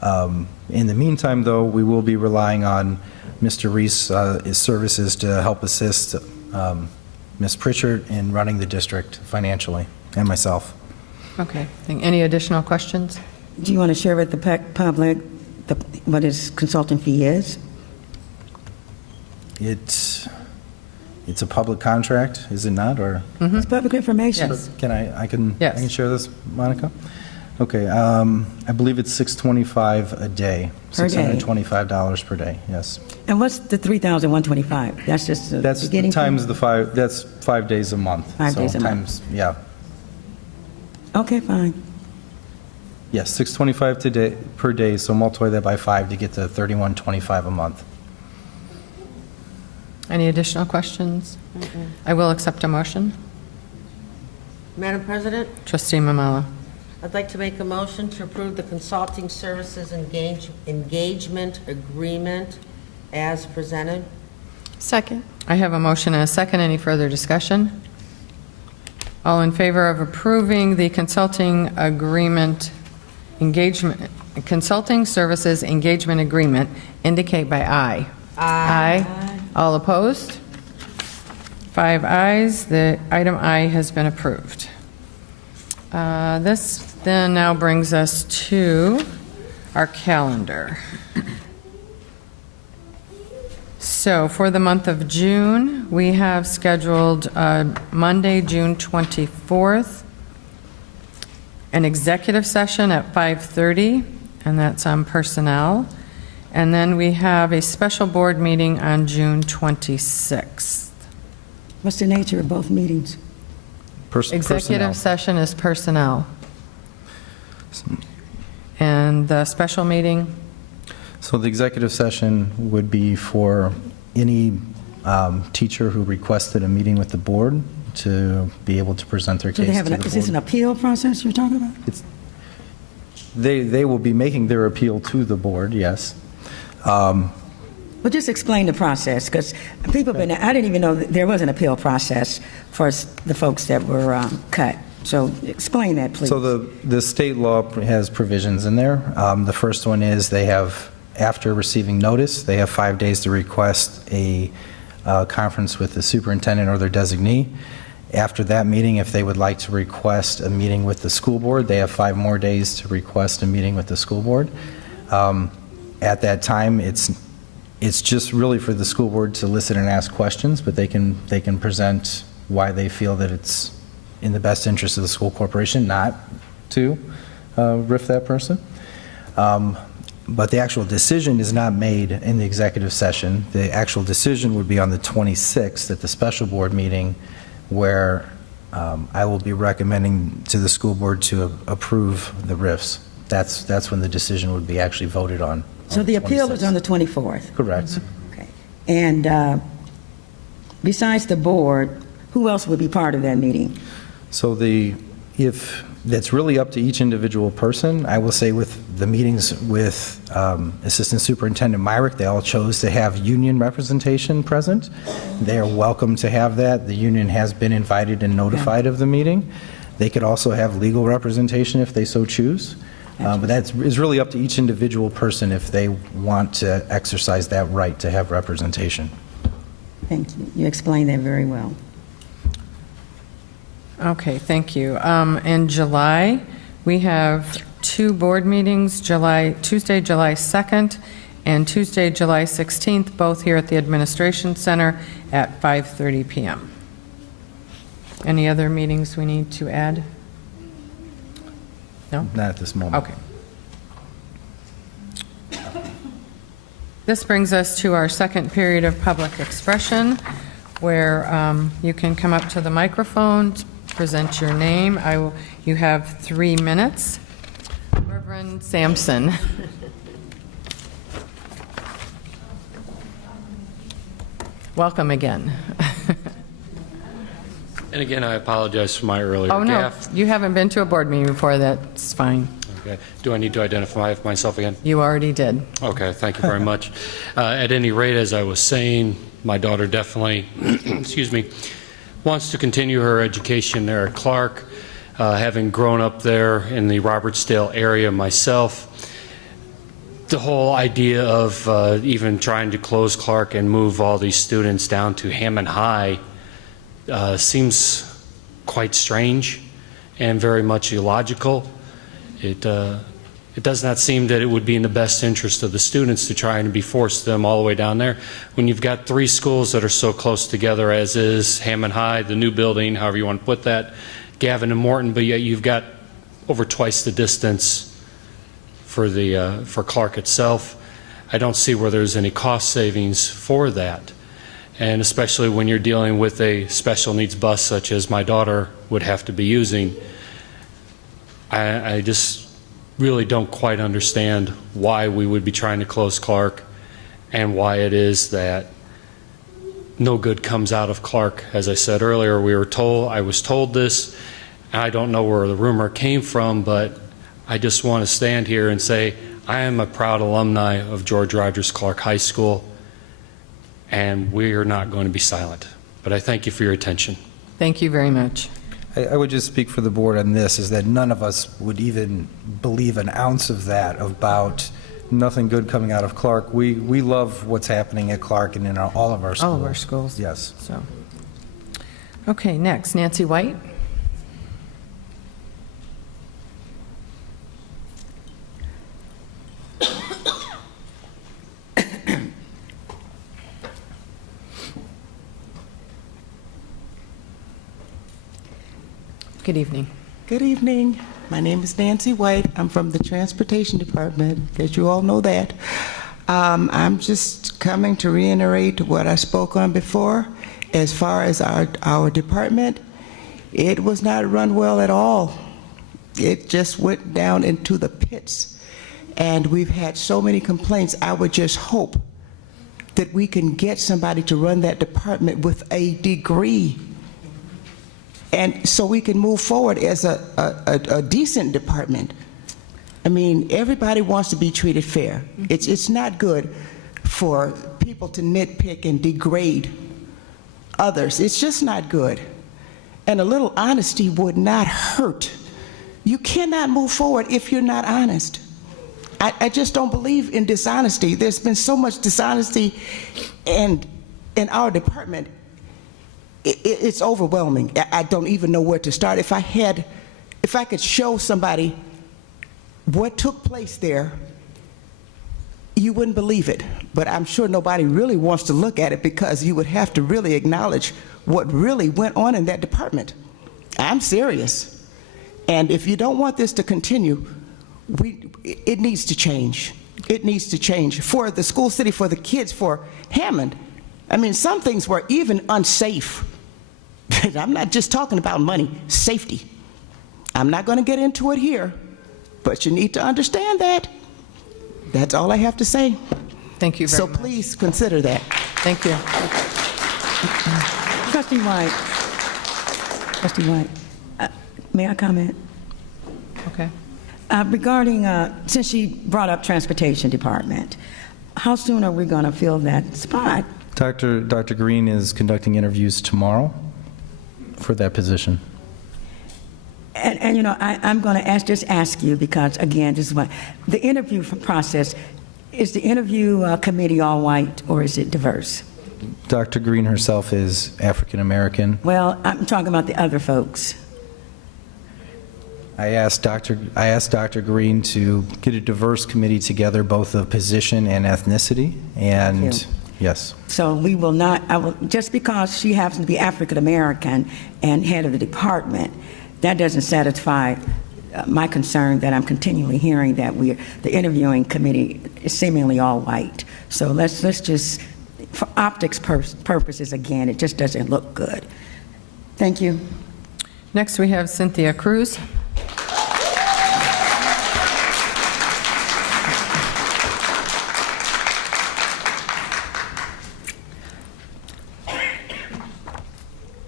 In the meantime, though, we will be relying on Mr. Reese's services to help assist Ms. Pritchard in running the district financially, and myself. Okay. Any additional questions? Do you want to share with the public what his consulting fee is? It's a public contract, is it not, or? It's public information. Yes. Can I can Yes. share this, Monica? Okay, I believe it's $625 a day. Per day. $625 per day, yes. And what's the $3,125? That's just the That's beginning fee? times the 5, that's 5 days a month. 5 days a So month. times, yeah. Okay, fine. Yes, $625 per day, so multiply that by 5 to get to $31.25 a month. Any additional questions? I will accept a motion. Madam President, Trustee Mamala. I'd like to make a motion to approve the consulting services engagement agreement as presented. Second. I have a motion and a second. Any further discussion? All in favor of approving the consulting services engagement agreement, indicate by aye. Aye. All opposed? 5 ayes. The item I has been approved. This then now brings us to our calendar. So for the month of June, we have scheduled Monday, June 24th, an executive session at 5:30, and that's on personnel. And then we have a special board meeting on June 26th. What's the nature of both meetings? Executive Personnel. session is personnel. And the special meeting, So the executive session would be for any teacher who requested a meeting with the board to be able to present their Do case they to have the board. is this an appeal process you're talking about? They will be making their appeal to the board, yes. Well, just explain the process, because people have been, I didn't even know that there was an appeal process for the folks that were cut. So explain that, please. So the state law has provisions in there. The first one is they have, after receiving notice, they have 5 days to request a conference with the superintendent or their designee. After that meeting, if they would like to request a meeting with the school board, they have 5 more days to request a meeting with the school board. At that time, it's just really for the school board to listen and ask questions, but they can present why they feel that it's in the best interest of the school corporation not to RIF that person. But the actual decision is not made in the executive session. The actual decision would be on the 26th at the special board meeting, where I will be recommending to the school board to approve the RIFs. That's when the decision would be actually voted on. So the appeal is on the 24th? Correct. Okay. And besides the board, who else would be part of that meeting? So if that's really up to each individual person, I will say with the meetings with Assistant Superintendent Myrick, they all chose to have union representation present. They are welcome to have that. The union has been invited and notified of the meeting. They could also have legal representation if they so choose. But that is really up to each individual person if they want to exercise that right to have representation. Thank you. You explained that very well. Okay, thank you. In July, we have 2 board meetings, Tuesday, July 2nd, and Tuesday, July 16th, both here at the Administration Center at 5:30 PM. Any other meetings we need to add? No? Not at this moment. Okay. This brings us to our second period of public expression, where you can come up to the microphone, present your name. You have 3 minutes. Reverend Sampson. Welcome again. And again, I apologize for my earlier Oh, no, gaffe. you haven't been to a board meeting before, that's fine. Okay. Do I need to identify myself again? You already did. Okay, thank you very much. At any rate, as I was saying, my daughter definitely, excuse me, wants to continue her education there at Clark. Having grown up there in the Robertsdale area myself, the whole idea of even trying to close Clark and move all these students down to Hammond High seems quite strange and very much illogical. It does not seem that it would be in the best interest of the students to try and be forced them all the way down there when you've got 3 schools that are so close together as is Hammond High, the new building, however you want to put that, Gavin and Morton, but yet you've got over twice the distance for Clark itself. I don't see where there's any cost savings for that. And especially when you're dealing with a special needs bus such as my daughter would have to be using, I just really don't quite understand why we would be trying to close Clark and why it is that no good comes out of Clark. As I said earlier, I was told this. I don't know where the rumor came from, but I just want to stand here and say I am a proud alumni of George Rogers Clark High School, and we are not going to be silent. But I thank you for your attention. Thank you very much. I would just speak for the board on this, is that none of us would even believe an ounce of that about nothing good coming out of Clark. We love what's happening at Clark and in all of our schools. All of our schools. Yes. So, okay, next, Nancy White. Good evening. Good evening. My name is Nancy White. I'm from the Transportation Department, as you all know that. I'm just coming to reiterate what I spoke on before. As far as our department, it was not run well at all. It just went down into the pits. And we've had so many complaints. I would just hope that we can get somebody to run that department with a degree, and so we can move forward as a decent department. I mean, everybody wants to be treated fair. It's not good for people to nitpick and degrade others. It's just not good. And a little honesty would not hurt. You cannot move forward if you're not honest. I just don't believe in dishonesty. There's been so much dishonesty in our department. It's overwhelming. I don't even know where to start. If I could show somebody what took place there, you wouldn't believe it. But I'm sure nobody really wants to look at it, because you would have to really acknowledge what really went on in that department. I'm serious. And if you don't want this to continue, it needs to change. It needs to change for the school city, for the kids, for Hammond. I mean, some things were even unsafe. I'm not just talking about money, safety. I'm not going to get into it here, but you need to understand that. That's all I have to say. Thank you very much. So please consider that. Thank you. Trustee White. Trustee White. May I comment? Okay. Regarding, since she brought up Transportation Department, how soon are we going to fill that spot? Dr. Green is conducting interviews tomorrow for that position. And you know, I'm going to just ask you, because again, this is what, the interview process, is the interview committee all white or is it diverse? Dr. Green herself is African American. Well, I'm talking about the other folks. I asked Dr. Green to get a diverse committee together, both of position and ethnicity, and Thank you. yes. So we will not, just because she happens to be African American and head of the department, that doesn't satisfy my concern that I'm continually hearing that the interviewing committee is seemingly all white. So let's just, for optics purposes, again, it just doesn't look good. Thank you. Next, we have Cynthia Cruz.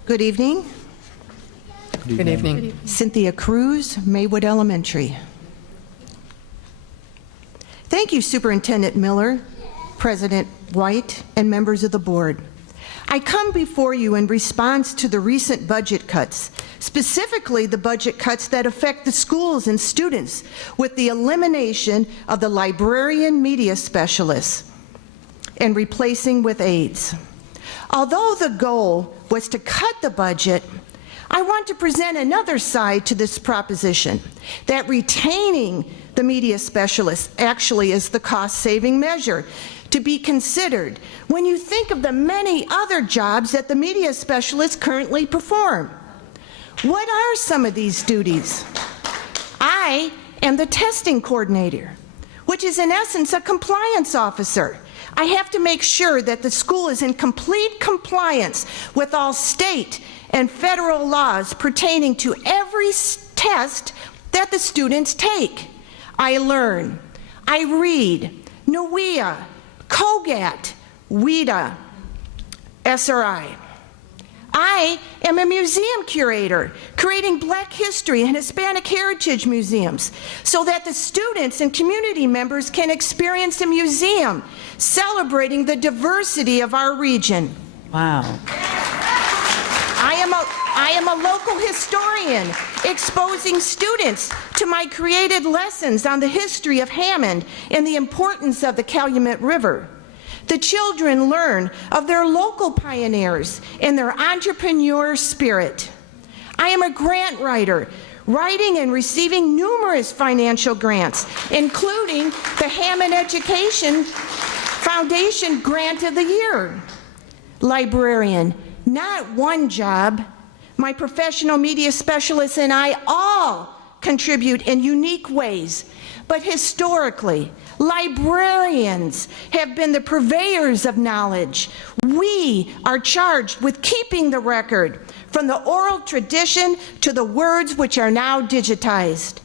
Good evening. Good evening. Cynthia Cruz, Maywood Elementary. Thank you, Superintendent Miller, President White, and members of the board. I come before you in response to the recent budget cuts, specifically the budget cuts that affect the schools and students with the elimination of the librarian media specialists and replacing with aides. Although the goal was to cut the budget, I want to present another side to this proposition, that retaining the media specialists actually is the cost-saving measure to be considered when you think of the many other jobs that the media specialists currently perform. What are some of these duties? I am the testing coordinator, which is in essence a compliance officer. I have to make sure that the school is in complete compliance with all state and federal laws pertaining to every test that the students take. I learn, I read, NWEA, COGAT, WIDA, SRI. I am a museum curator, creating Black history and Hispanic heritage museums so that the students and community members can experience a museum celebrating the diversity of our region. Wow. I am a local historian, exposing students to my created lessons on the history of Hammond and the importance of the Calumet River. The children learn of their local pioneers and their entrepreneur spirit. I am a grant writer, writing and receiving numerous financial grants, including the Hammond Education Foundation Grant of the Year. Librarian, not one job. My professional media specialists and I all contribute in unique ways, but historically, librarians have been the purveyors of knowledge. We are charged with keeping the record, from the oral tradition to the words which are now digitized.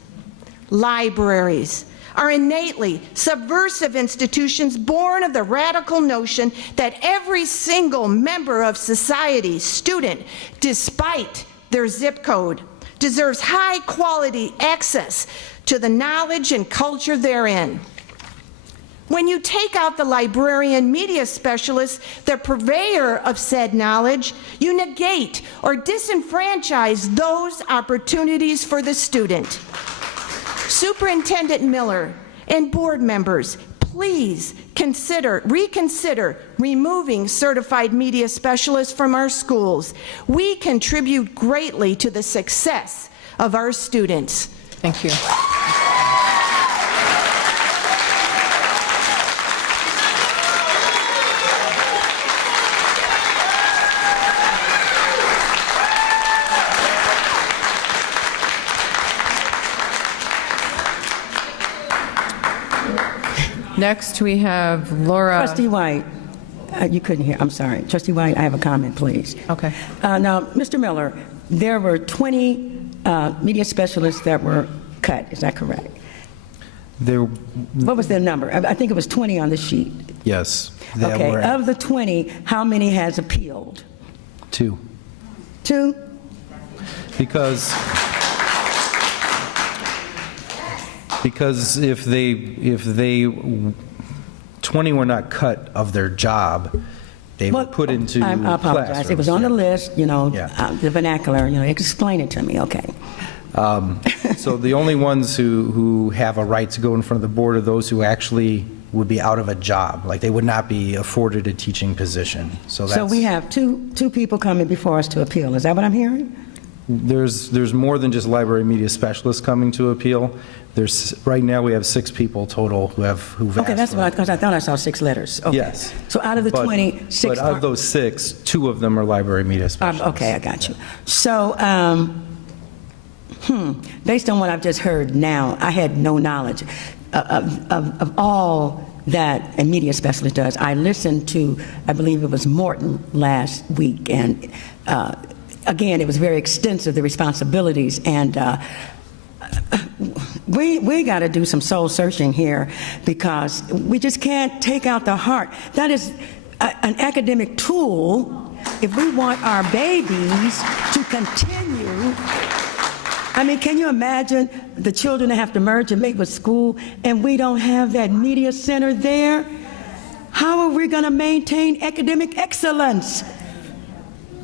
Libraries are innately subversive institutions born of the radical notion that every single member of society, student, despite their zip code, deserves high quality access to the knowledge and culture therein. When you take out the librarian media specialist, the purveyor of said knowledge, you negate or disenfranchise those opportunities for the student. Superintendent Miller and board members, please reconsider removing certified media specialists from our schools. We contribute greatly to the success of our students. Thank you. Next, we have Laura. Trustee White, you couldn't hear, I'm sorry. Trustee White, I have a comment, please. Okay. Now, Mr. Miller, there were 20 media specialists that were cut, is that correct? What was their number? I think it was 20 on the sheet. Yes. Okay, of the 20, how many has appealed? 2. 2? Because if they 20 were not cut of their job, they were put into I apologize. It was on the classrooms, list, you know, Yeah. the vernacular, you know, explain it to me, okay. So the only ones who have a right to go in front of the board are those who actually would be out of a job, like they would not be afforded a teaching position. So So we have two people coming before us to appeal, is that what I'm hearing? There's more than just library media specialists coming to appeal. Right now, we have 6 people total who've asked. Okay, that's for what, it. because I thought I saw 6 letters. Okay. Yes. So out of the But- 20, 6 But of those 6, 2 of them are library media specialists. Okay, I got you. So, based on what I've just heard now, I had no knowledge of all that a media specialist does. I listened to, I believe it was Morton last week, and again, it was very extensive, the responsibilities, and we got to do some soul searching here, because we just can't take out the heart. That is an academic tool if we want our babies to continue. I mean, can you imagine the children that have to merge and make with school, and we don't have that media center there? How are we going to maintain academic excellence?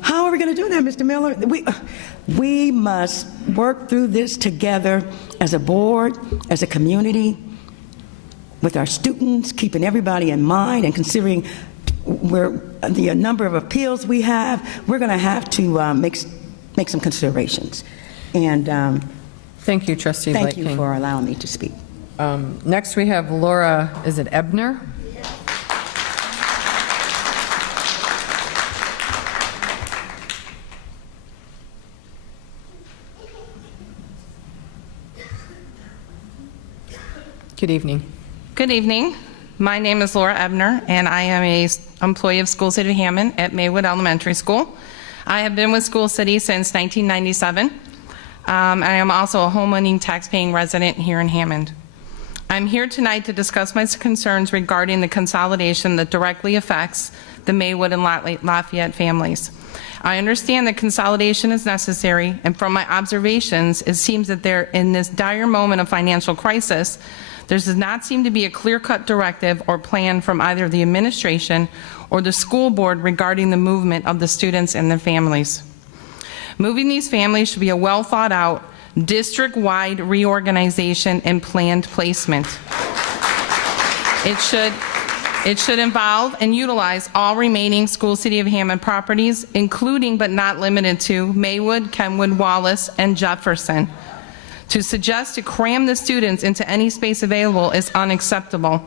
How are we going to do that, Mr. Miller? We must work through this together as a board, as a community, with our students, keeping everybody in mind and considering the number of appeals we have. We're going to have to make some considerations. And Thank you, Trustee thank you Lightking. for allowing me to speak. Next, we have Laura, is it Ebner? Good evening. Good evening. My name is Laura Ebner, and I am an employee of School City of Hammond at Maywood Elementary School. I have been with School City since 1997. I am also a homeowning tax-paying resident here in Hammond. I'm here tonight to discuss my concerns regarding the consolidation that directly affects the Maywood and Lafayette families. I understand that consolidation is necessary, and from my observations, it seems that they're in this dire moment of financial crisis. There does not seem to be a clear-cut directive or plan from either the administration or the school board regarding the movement of the students and their families. Moving these families should be a well-thought-out, district-wide reorganization and planned placement. It should involve and utilize all remaining School City of Hammond properties, including but not limited to Maywood, Kenwood, Wallace, and Jefferson. To suggest to cram the students into any space available is unacceptable.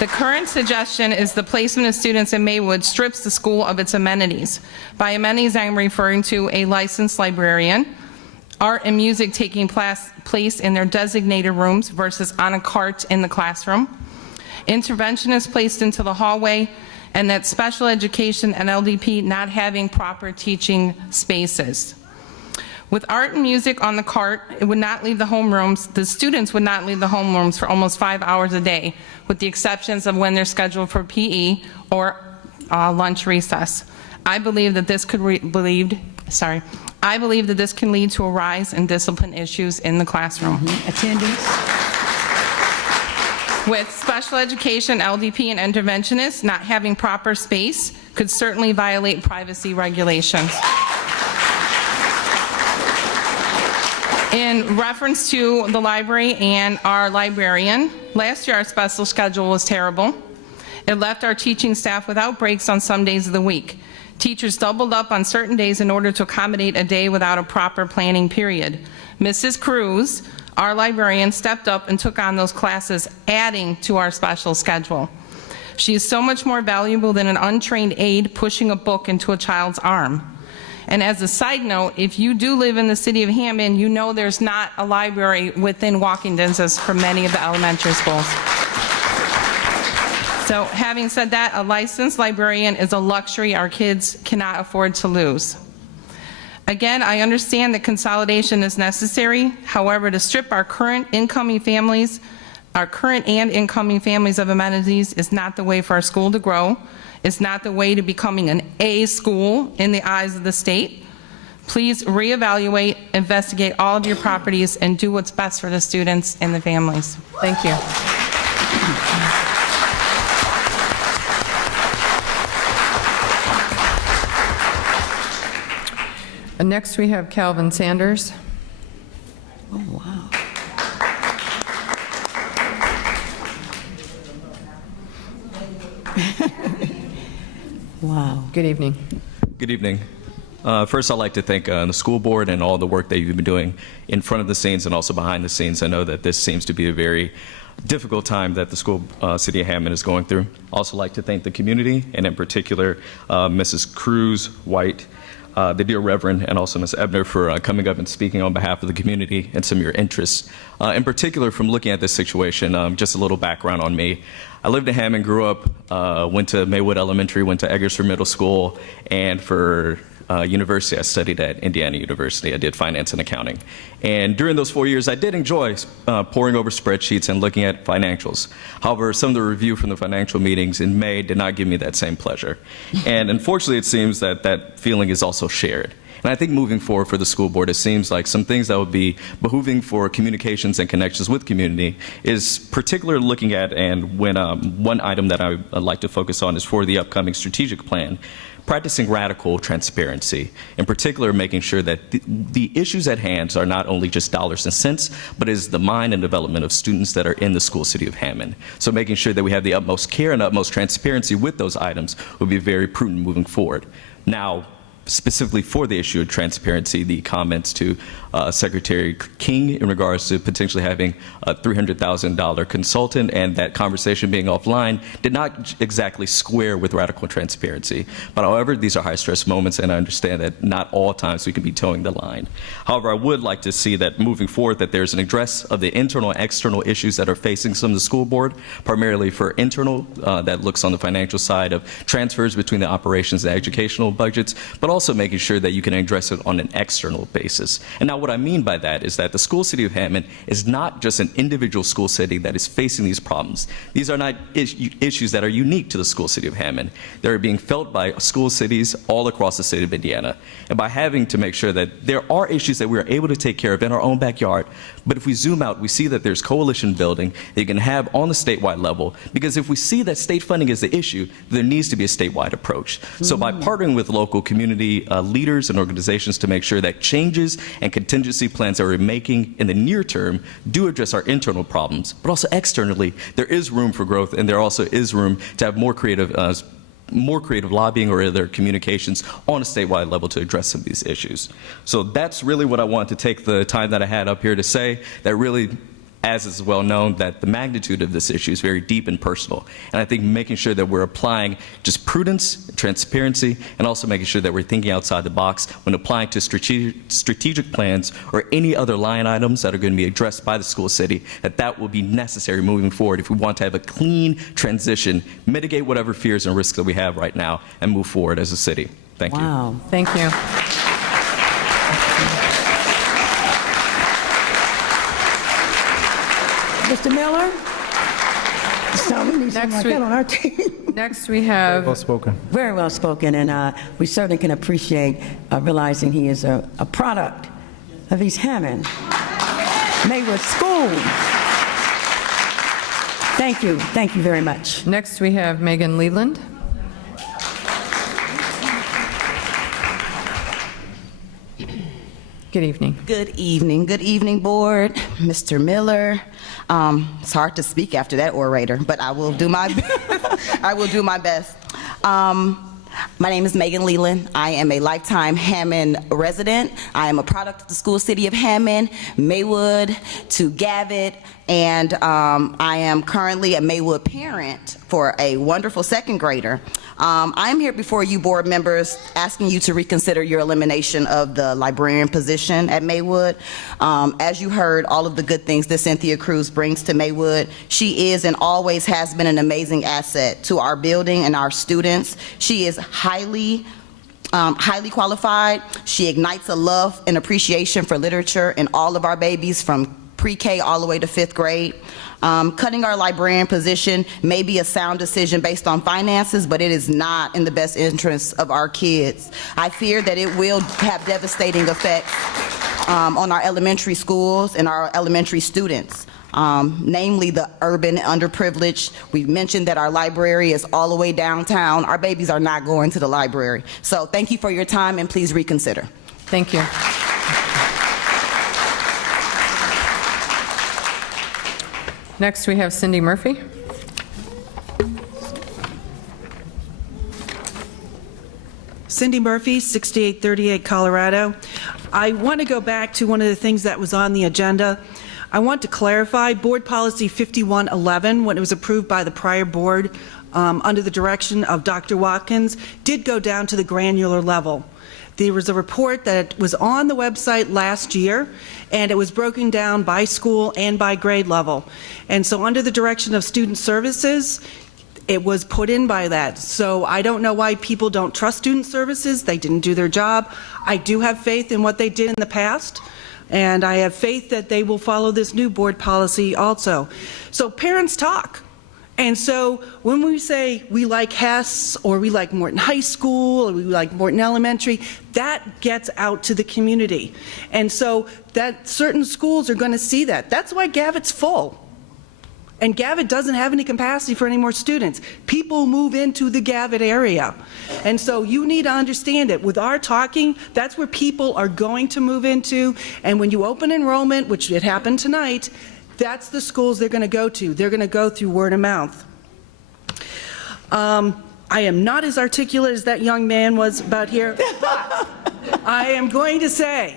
The current suggestion is the placement of students in Maywood strips the school of its amenities. By amenities, I'm referring to a licensed librarian, art and music taking place in their designated rooms versus on a cart in the classroom, interventionists placed into the hallway, and that special education and LDP not having proper teaching spaces. With art and music on the cart, it would not leave the homerooms, the students would not leave the homerooms for almost 5 hours a day, with the exceptions of when they're scheduled for PE or lunch recess. I believe that this could I believe that this can lead to a rise in discipline issues in the classroom. Attendance? With special education, LDP, and interventionists not having proper space could certainly violate privacy regulations. In reference to the library and our librarian, last year our special schedule was terrible. It left our teaching staff without breaks on some days of the week. Teachers doubled up on certain days in order to accommodate a day without a proper planning period. Mrs. Cruz, our librarian, stepped up and took on those classes, adding to our special schedule. She is so much more valuable than an untrained aide pushing a book into a child's arm. And as a side note, if you do live in the city of Hammond, you know there's not a library within walking distance from many of the elementary schools. So having said that, a licensed librarian is a luxury our kids cannot afford to lose. Again, I understand that consolidation is necessary. However, to strip our current and incoming families of amenities is not the way for our school to grow. It's not the way to becoming an A school in the eyes of the state. Please reevaluate, investigate all of your properties, and do what's best for the students and the families. Thank you. Next, we have Calvin Sanders. Oh, wow. Wow. Good evening. Good evening. First, I'd like to thank the school board and all the work that you've been doing in front of the scenes and also behind the scenes. I know that this seems to be a very difficult time that the school city of Hammond is going through. Also like to thank the community, and in particular, Mrs. Cruz, White, the dear Reverend, and also Ms. Ebner for coming up and speaking on behalf of the community and some of your interests. In particular, from looking at this situation, just a little background on me. I lived in Hammond, grew up, went to Maywood Elementary, went to Eggersford Middle School, and for university, I studied at Indiana University. I did finance and accounting. And during those 4 years, I did enjoy poring over spreadsheets and looking at financials. However, some of the review from the financial meetings in May did not give me that same pleasure. And unfortunately, it seems that that feeling is also shared. And I think moving forward for the school board, it seems like some things that would be behooving for communications and connections with community is particularly looking at, and when one item that I'd like to focus on is for the upcoming strategic plan, practicing radical transparency, in particular making sure that the issues at hand are not only just dollars and cents, but is the mind and development of students that are in the school city of Hammond. So making sure that we have the utmost care and utmost transparency with those items would be very prudent moving forward. Now, specifically for the issue of transparency, the comments to Secretary King in regards to potentially having a $300,000 consultant and that conversation being offline did not exactly square with radical transparency. But however, these are high-stress moments, and I understand that not all times we can be towing the line. However, I would like to see that moving forward that there's an address of the internal and external issues that are facing some of the school board, primarily for internal, that looks on the financial side of transfers between the operations and educational budgets, but also making sure that you can address it on an external basis. And now what I mean by that is that the school city of Hammond is not just an individual school city that is facing these problems. These are not issues that are unique to the school city of Hammond. They're being felt by school cities all across the state of Indiana. And by having to make sure that there are issues that we are able to take care of in our own backyard, but if we zoom out, we see that there's coalition building that you can have on the statewide level, because if we see that state funding is the issue, there needs to be a statewide approach. So by partnering with local community leaders and organizations to make sure that changes and contingency plans that we're making in the near term do address our internal problems, but also externally, there is room for growth, and there also is room to have more creative lobbying or other communications on a statewide level to address some of these issues. So that's really what I wanted to take the time that I had up here to say, that really, as is well known, that the magnitude of this issue is very deep and personal. And I think making sure that we're applying just prudence, transparency, and also making sure that we're thinking outside the box when applying to strategic plans or any other line items that are going to be addressed by the school city, that will be necessary moving forward if we want to have a clean transition, mitigate whatever fears and risks that we have right now, and move forward as a city. Thank you. Wow, thank you. Mr. Miller? So we need someone like that on our team. Next, we have Well spoken. Very well spoken, and we certainly can appreciate realizing he is a product of East Hammond, Maywood School. Thank you very much. Next, we have Megan Leland. Good evening. Good evening, board, Mr. Miller. It's hard to speak after that orator, but I will do my best. My name is Megan Leland. I am a lifetime Hammond resident. I am a product of the school city of Hammond, Maywood to Gavitt, and I am currently a Maywood parent for a wonderful second grader. I am here before you board members asking you to reconsider your elimination of the librarian position at Maywood. As you heard, all of the good things that Cynthia Cruz brings to Maywood, she is and always has been an amazing asset to our building and our students. She is highly qualified. She ignites a love and appreciation for literature in all of our babies, from pre-K all the way to 5th grade. Cutting our librarian position may be a sound decision based on finances, but it is not in the best interest of our kids. I fear that it will have devastating effects on our elementary schools and our elementary students. Namely the urban underprivileged. We mentioned that our library is all the way downtown. Our babies are not going to the library. So thank you for your time, and please reconsider. Thank you. Next, we have Cindy Murphy. Cindy Murphy, 6838 Colorado. I want to go back to one of the things that was on the agenda. I want to clarify Board Policy 5111, when it was approved by the prior board under the direction of Dr. Watkins, did go down to the granular level. There was a report that was on the website last year, and it was broken down by school and by grade level. And so under the direction of Student Services, it was put in by that. So I don't know why people don't trust Student Services. They didn't do their job. I do have faith in what they did in the past, and I have faith that they will follow this new board policy also. So parents talk. And so when we say we like Hess, or we like Morton High School, or we like Morton Elementary, that gets out to the community. And so that certain schools are going to see that. That's why Gavitt's full. And Gavitt doesn't have any capacity for any more students. People move into the Gavitt area. And so you need to understand it. With our talking, that's where people are going to move into. And when you open enrollment, which it happened tonight, that's the schools they're going to go to. They're going to go through word of mouth. I am not as articulate as that young man was about here, but I am going to say,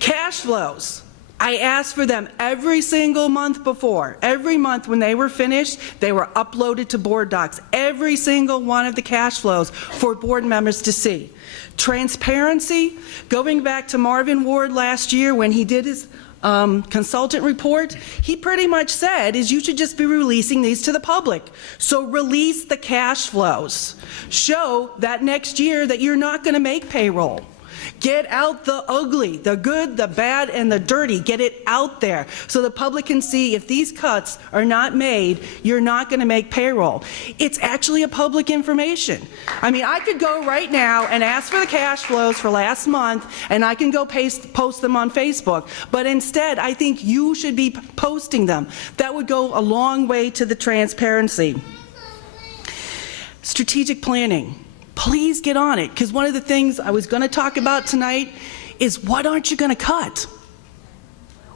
cash flows. I asked for them every single month before. Every month when they were finished, they were uploaded to board docs. Every single one of the cash flows for board members to see. Transparency, going back to Marvin Ward last year when he did his consultant report, he pretty much said is you should just be releasing these to the public. So release the cash flows. Show that next year that you're not going to make payroll. Get out the ugly, the good, the bad, and the dirty. Get it out there so the public can see if these cuts are not made, you're not going to make payroll. It's actually a public information. I mean, I could go right now and ask for the cash flows for last month, and I can go post them on Facebook. But instead, I think you should be posting them. That would go a long way to the transparency. Strategic planning. Please get on it, because one of the things I was going to talk about tonight is what aren't you going to cut?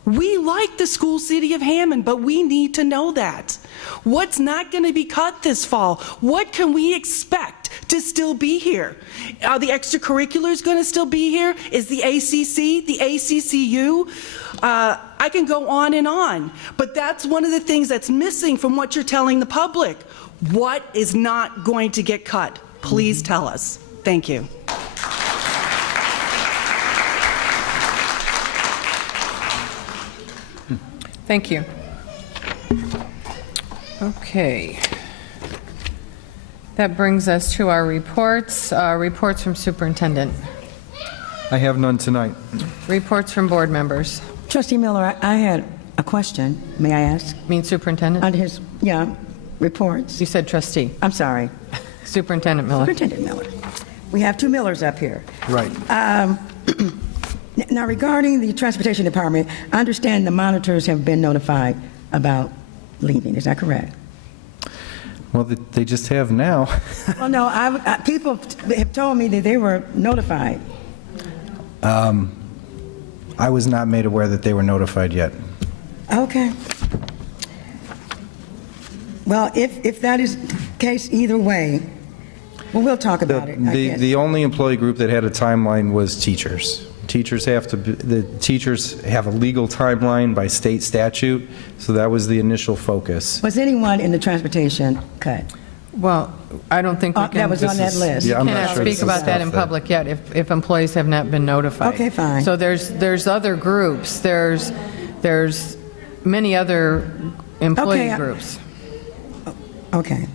We like the school city of Hammond, but we need to know that. What's not going to be cut this fall? What can we expect to still be here? Are the extracurriculars going to still be here? Is the ACC, the ACCU? I can go on, but that's one of the things that's missing from what you're telling the public. What is not going to get cut? Please tell us. Thank you. Thank you. Okay. That brings us to our reports. Reports from superintendent. I have none tonight. Reports from board members. Trustee Miller, I had a question. May I ask? Mean superintendent? On his, reports. You said trustee. I'm sorry. Superintendent Miller. Superintendent Miller. We have two Millers up here. Right. Now, regarding the Transportation Department, I understand the monitors have been notified about leaving. Is that correct? Well, they just have now. Well, no, people have told me that they were notified. I was not made aware that they were notified yet. Okay. Well, if that is the case either way, well, we'll talk about it, I guess. The only employee group that had a timeline was teachers. The teachers have a legal timeline by state statute, so that was the initial focus. Was anyone in the transportation cut? Well, I don't think we can. That was on that list. Yeah, I'm not Cannot sure speak this is about that in stuff public yet if employees have not been notified. Okay, fine. So there's other groups. There's many other employee Okay, groups. Okay.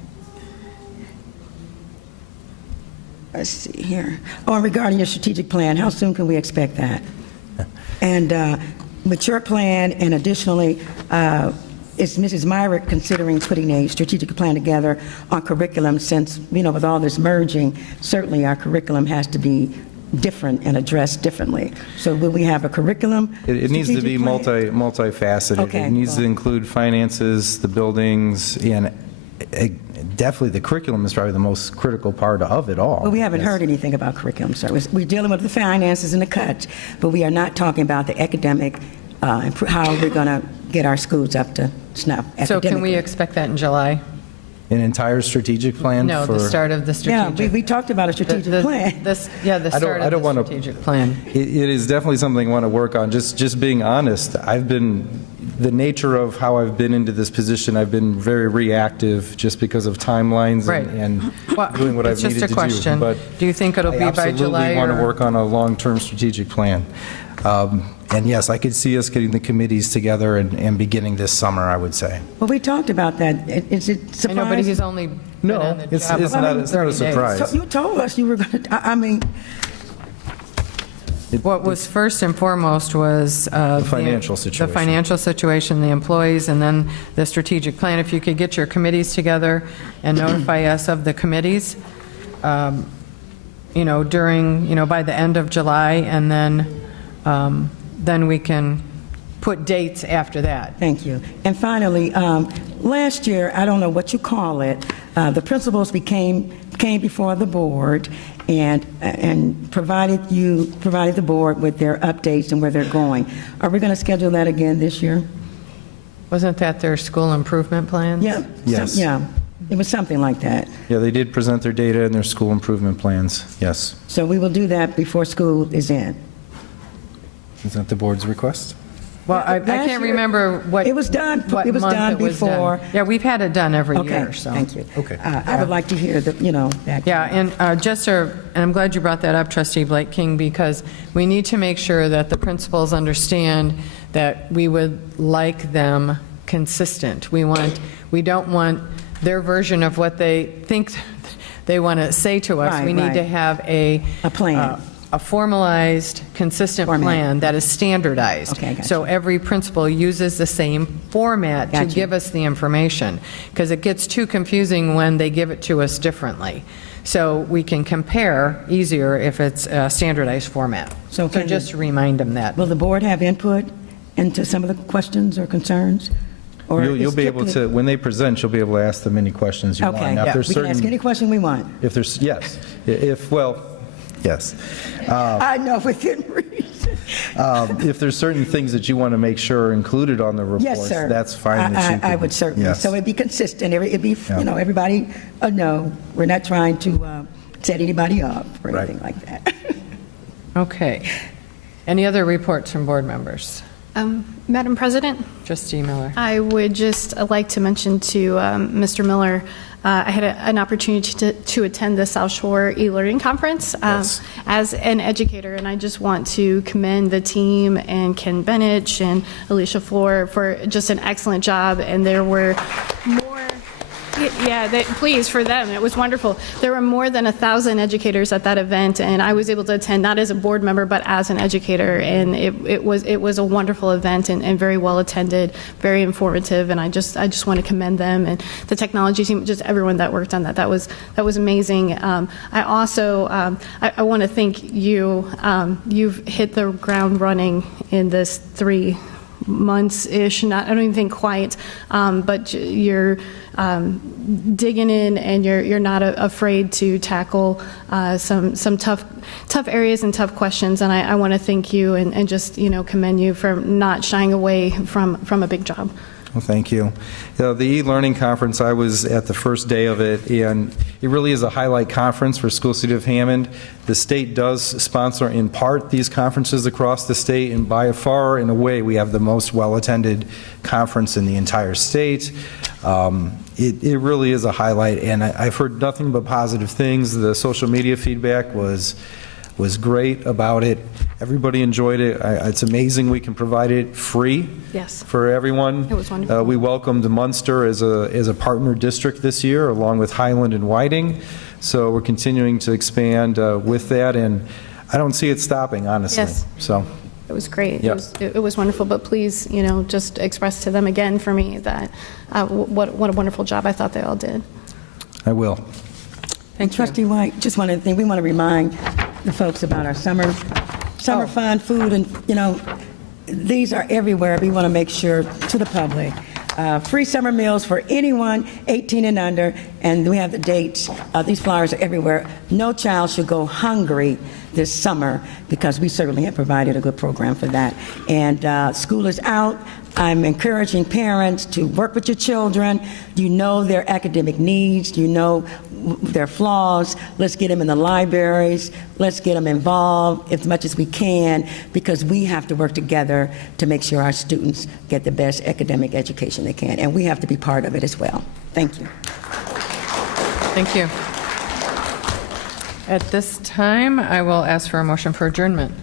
Let's see here. Oh, and regarding your strategic plan, how soon can we expect that? And mature plan, and additionally, is Mrs. Myrick considering putting a strategic plan together on curriculum since, with all this merging, certainly our curriculum has to be different and addressed differently. So will we have a curriculum? It needs to be strategic plan? multifaceted. Okay, It needs to well- include finances, the buildings, and definitely the curriculum is probably the most critical part of it all. Well, we haven't heard anything about curriculum, sir. We're dealing with the finances and the cuts, but we are not talking about the academic, how we're going to get our schools up to snuff So can we academically. expect that in July? An entire strategic plan No, for... the start of the Yeah, strategic. we talked about a strategic plan. The I start don't of the wanna- strategic plan. It is definitely something I want to work on. Just being honest, the nature of how I've been into this position, I've been very reactive just because of timelines Right. and Well, doing what I've it's just needed a to do. question. But Do you think it'll be I by July? absolutely want to or- work on a long-term strategic plan. And yes, I could see us getting the committees together and beginning this summer, I would say. Well, we talked about that. Is it I know, but he's surprising? only been No, on the it's job not about a 30 days. surprise. So you told us you were going to, I mean, What was first and foremost was the financial situation. The financial situation, the employees, and then the strategic plan. If you could get your committees together and notify us of the committees, during, by the end of July, and then we can put dates after that. thank you. And finally, last year, I don't know what you call it, the principals came before the board and provided the board with their updates and where they're going. Are we going to schedule that again this year? Wasn't that their school improvement plans? Yeah. Yes. Yeah, it was something like that. Yeah, they did present their data and their school improvement plans, yes. So we will do that before school is in. Is that the board's request? Well, I Last can't year- remember what. It was done- what it was month done it was done. before. Yeah, we've had it done every Okay, year, so. thank you. Okay. I would like to hear that, that. Yeah, and and I'm glad you brought that up, Trustee Blake King, because we need to make sure that the principals understand that we would like them consistent. We don't want their version of what they think they want to say to us. Right, We need right. to have a plan. a formalized, consistent Format. plan that is standardized. Okay, I got So you. every principal uses the same format to Got you. give us the information, because it gets too confusing when they give it to us differently. So we can compare easier if it's a standardized format. So So can just to remind them that. Will the board have input into some of the questions or concerns? Or You'll is be able strictly- to, when they present, you'll be able to ask them any questions you want. Okay, Now, if there's we can ask certain- any question we want. If there's, yes, yes. I know, within reason. If there's certain things that you want to make sure are included on the reports, Yes, sir. that's fine. that you I can- would certainly. yes. So it'd be consistent, it'd be, Yeah. everybody, no, we're not trying to set anybody up or Right. anything like that. Okay. Any other reports from board members? Madam President, Trustee Miller. I would just like to mention to Mr. Miller, I had an opportunity to attend the South Shore e-learning conference Yes. as an educator, and I just want to commend the team and Ken Benich and Alicia Floor for just an excellent job, and there were more. Yeah, please, for them, it was wonderful. There were more than 1,000 educators at that event, and I was able to attend not as a board member, but as an educator, and it was a wonderful event and very well attended, very informative, and I just want to commend them and the technology team, just everyone that worked on that. That was amazing. I also I want to thank you. You've hit the ground running in this 3 months-ish, I don't even think quite, but you're digging in and you're not afraid to tackle some tough areas and tough questions, and I want to thank you and just commend you for not shying away from a big job. Well, thank you. The e-learning conference, I was at the first day of it, and it really is a highlight conference for School City of Hammond. The state does sponsor, in part, these conferences across the state, and by far and away, we have the most well-attended conference in the entire state. It really is a highlight, and I've heard nothing but positive things. The social media feedback was great about it. Everybody enjoyed it. It's amazing we can provide it free Yes. for everyone. It was wonderful. We welcomed Munster as a partner district this year, along with Highland and Whiting. So we're continuing to expand with that, and I don't see it stopping, honestly. Yes. So, It was great. Yep. It was wonderful, but please, just express to them again for me that what a wonderful job I thought they all did. I will. And Trustee White, just one other thing, we want to remind the folks about our summer fun, food, and, these are everywhere. We want to make sure to the public. Free summer meals for anyone 18 and under, and we have the dates. These flyers are everywhere. No child should go hungry this summer, because we certainly have provided a good program for that. And school is out. I'm encouraging parents to work with your children. You know their academic needs. You know their flaws. Let's get them in the libraries. Let's get them involved as much as we can, because we have to work together to make sure our students get the best academic education they can. And we have to be part of it as well. Thank you. Thank you. At this time, I will ask for a motion for adjournment.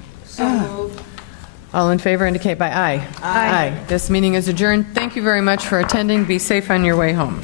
All in favor indicate by aye. Aye. This meeting is adjourned. Thank you very much for attending. Be safe on your way home.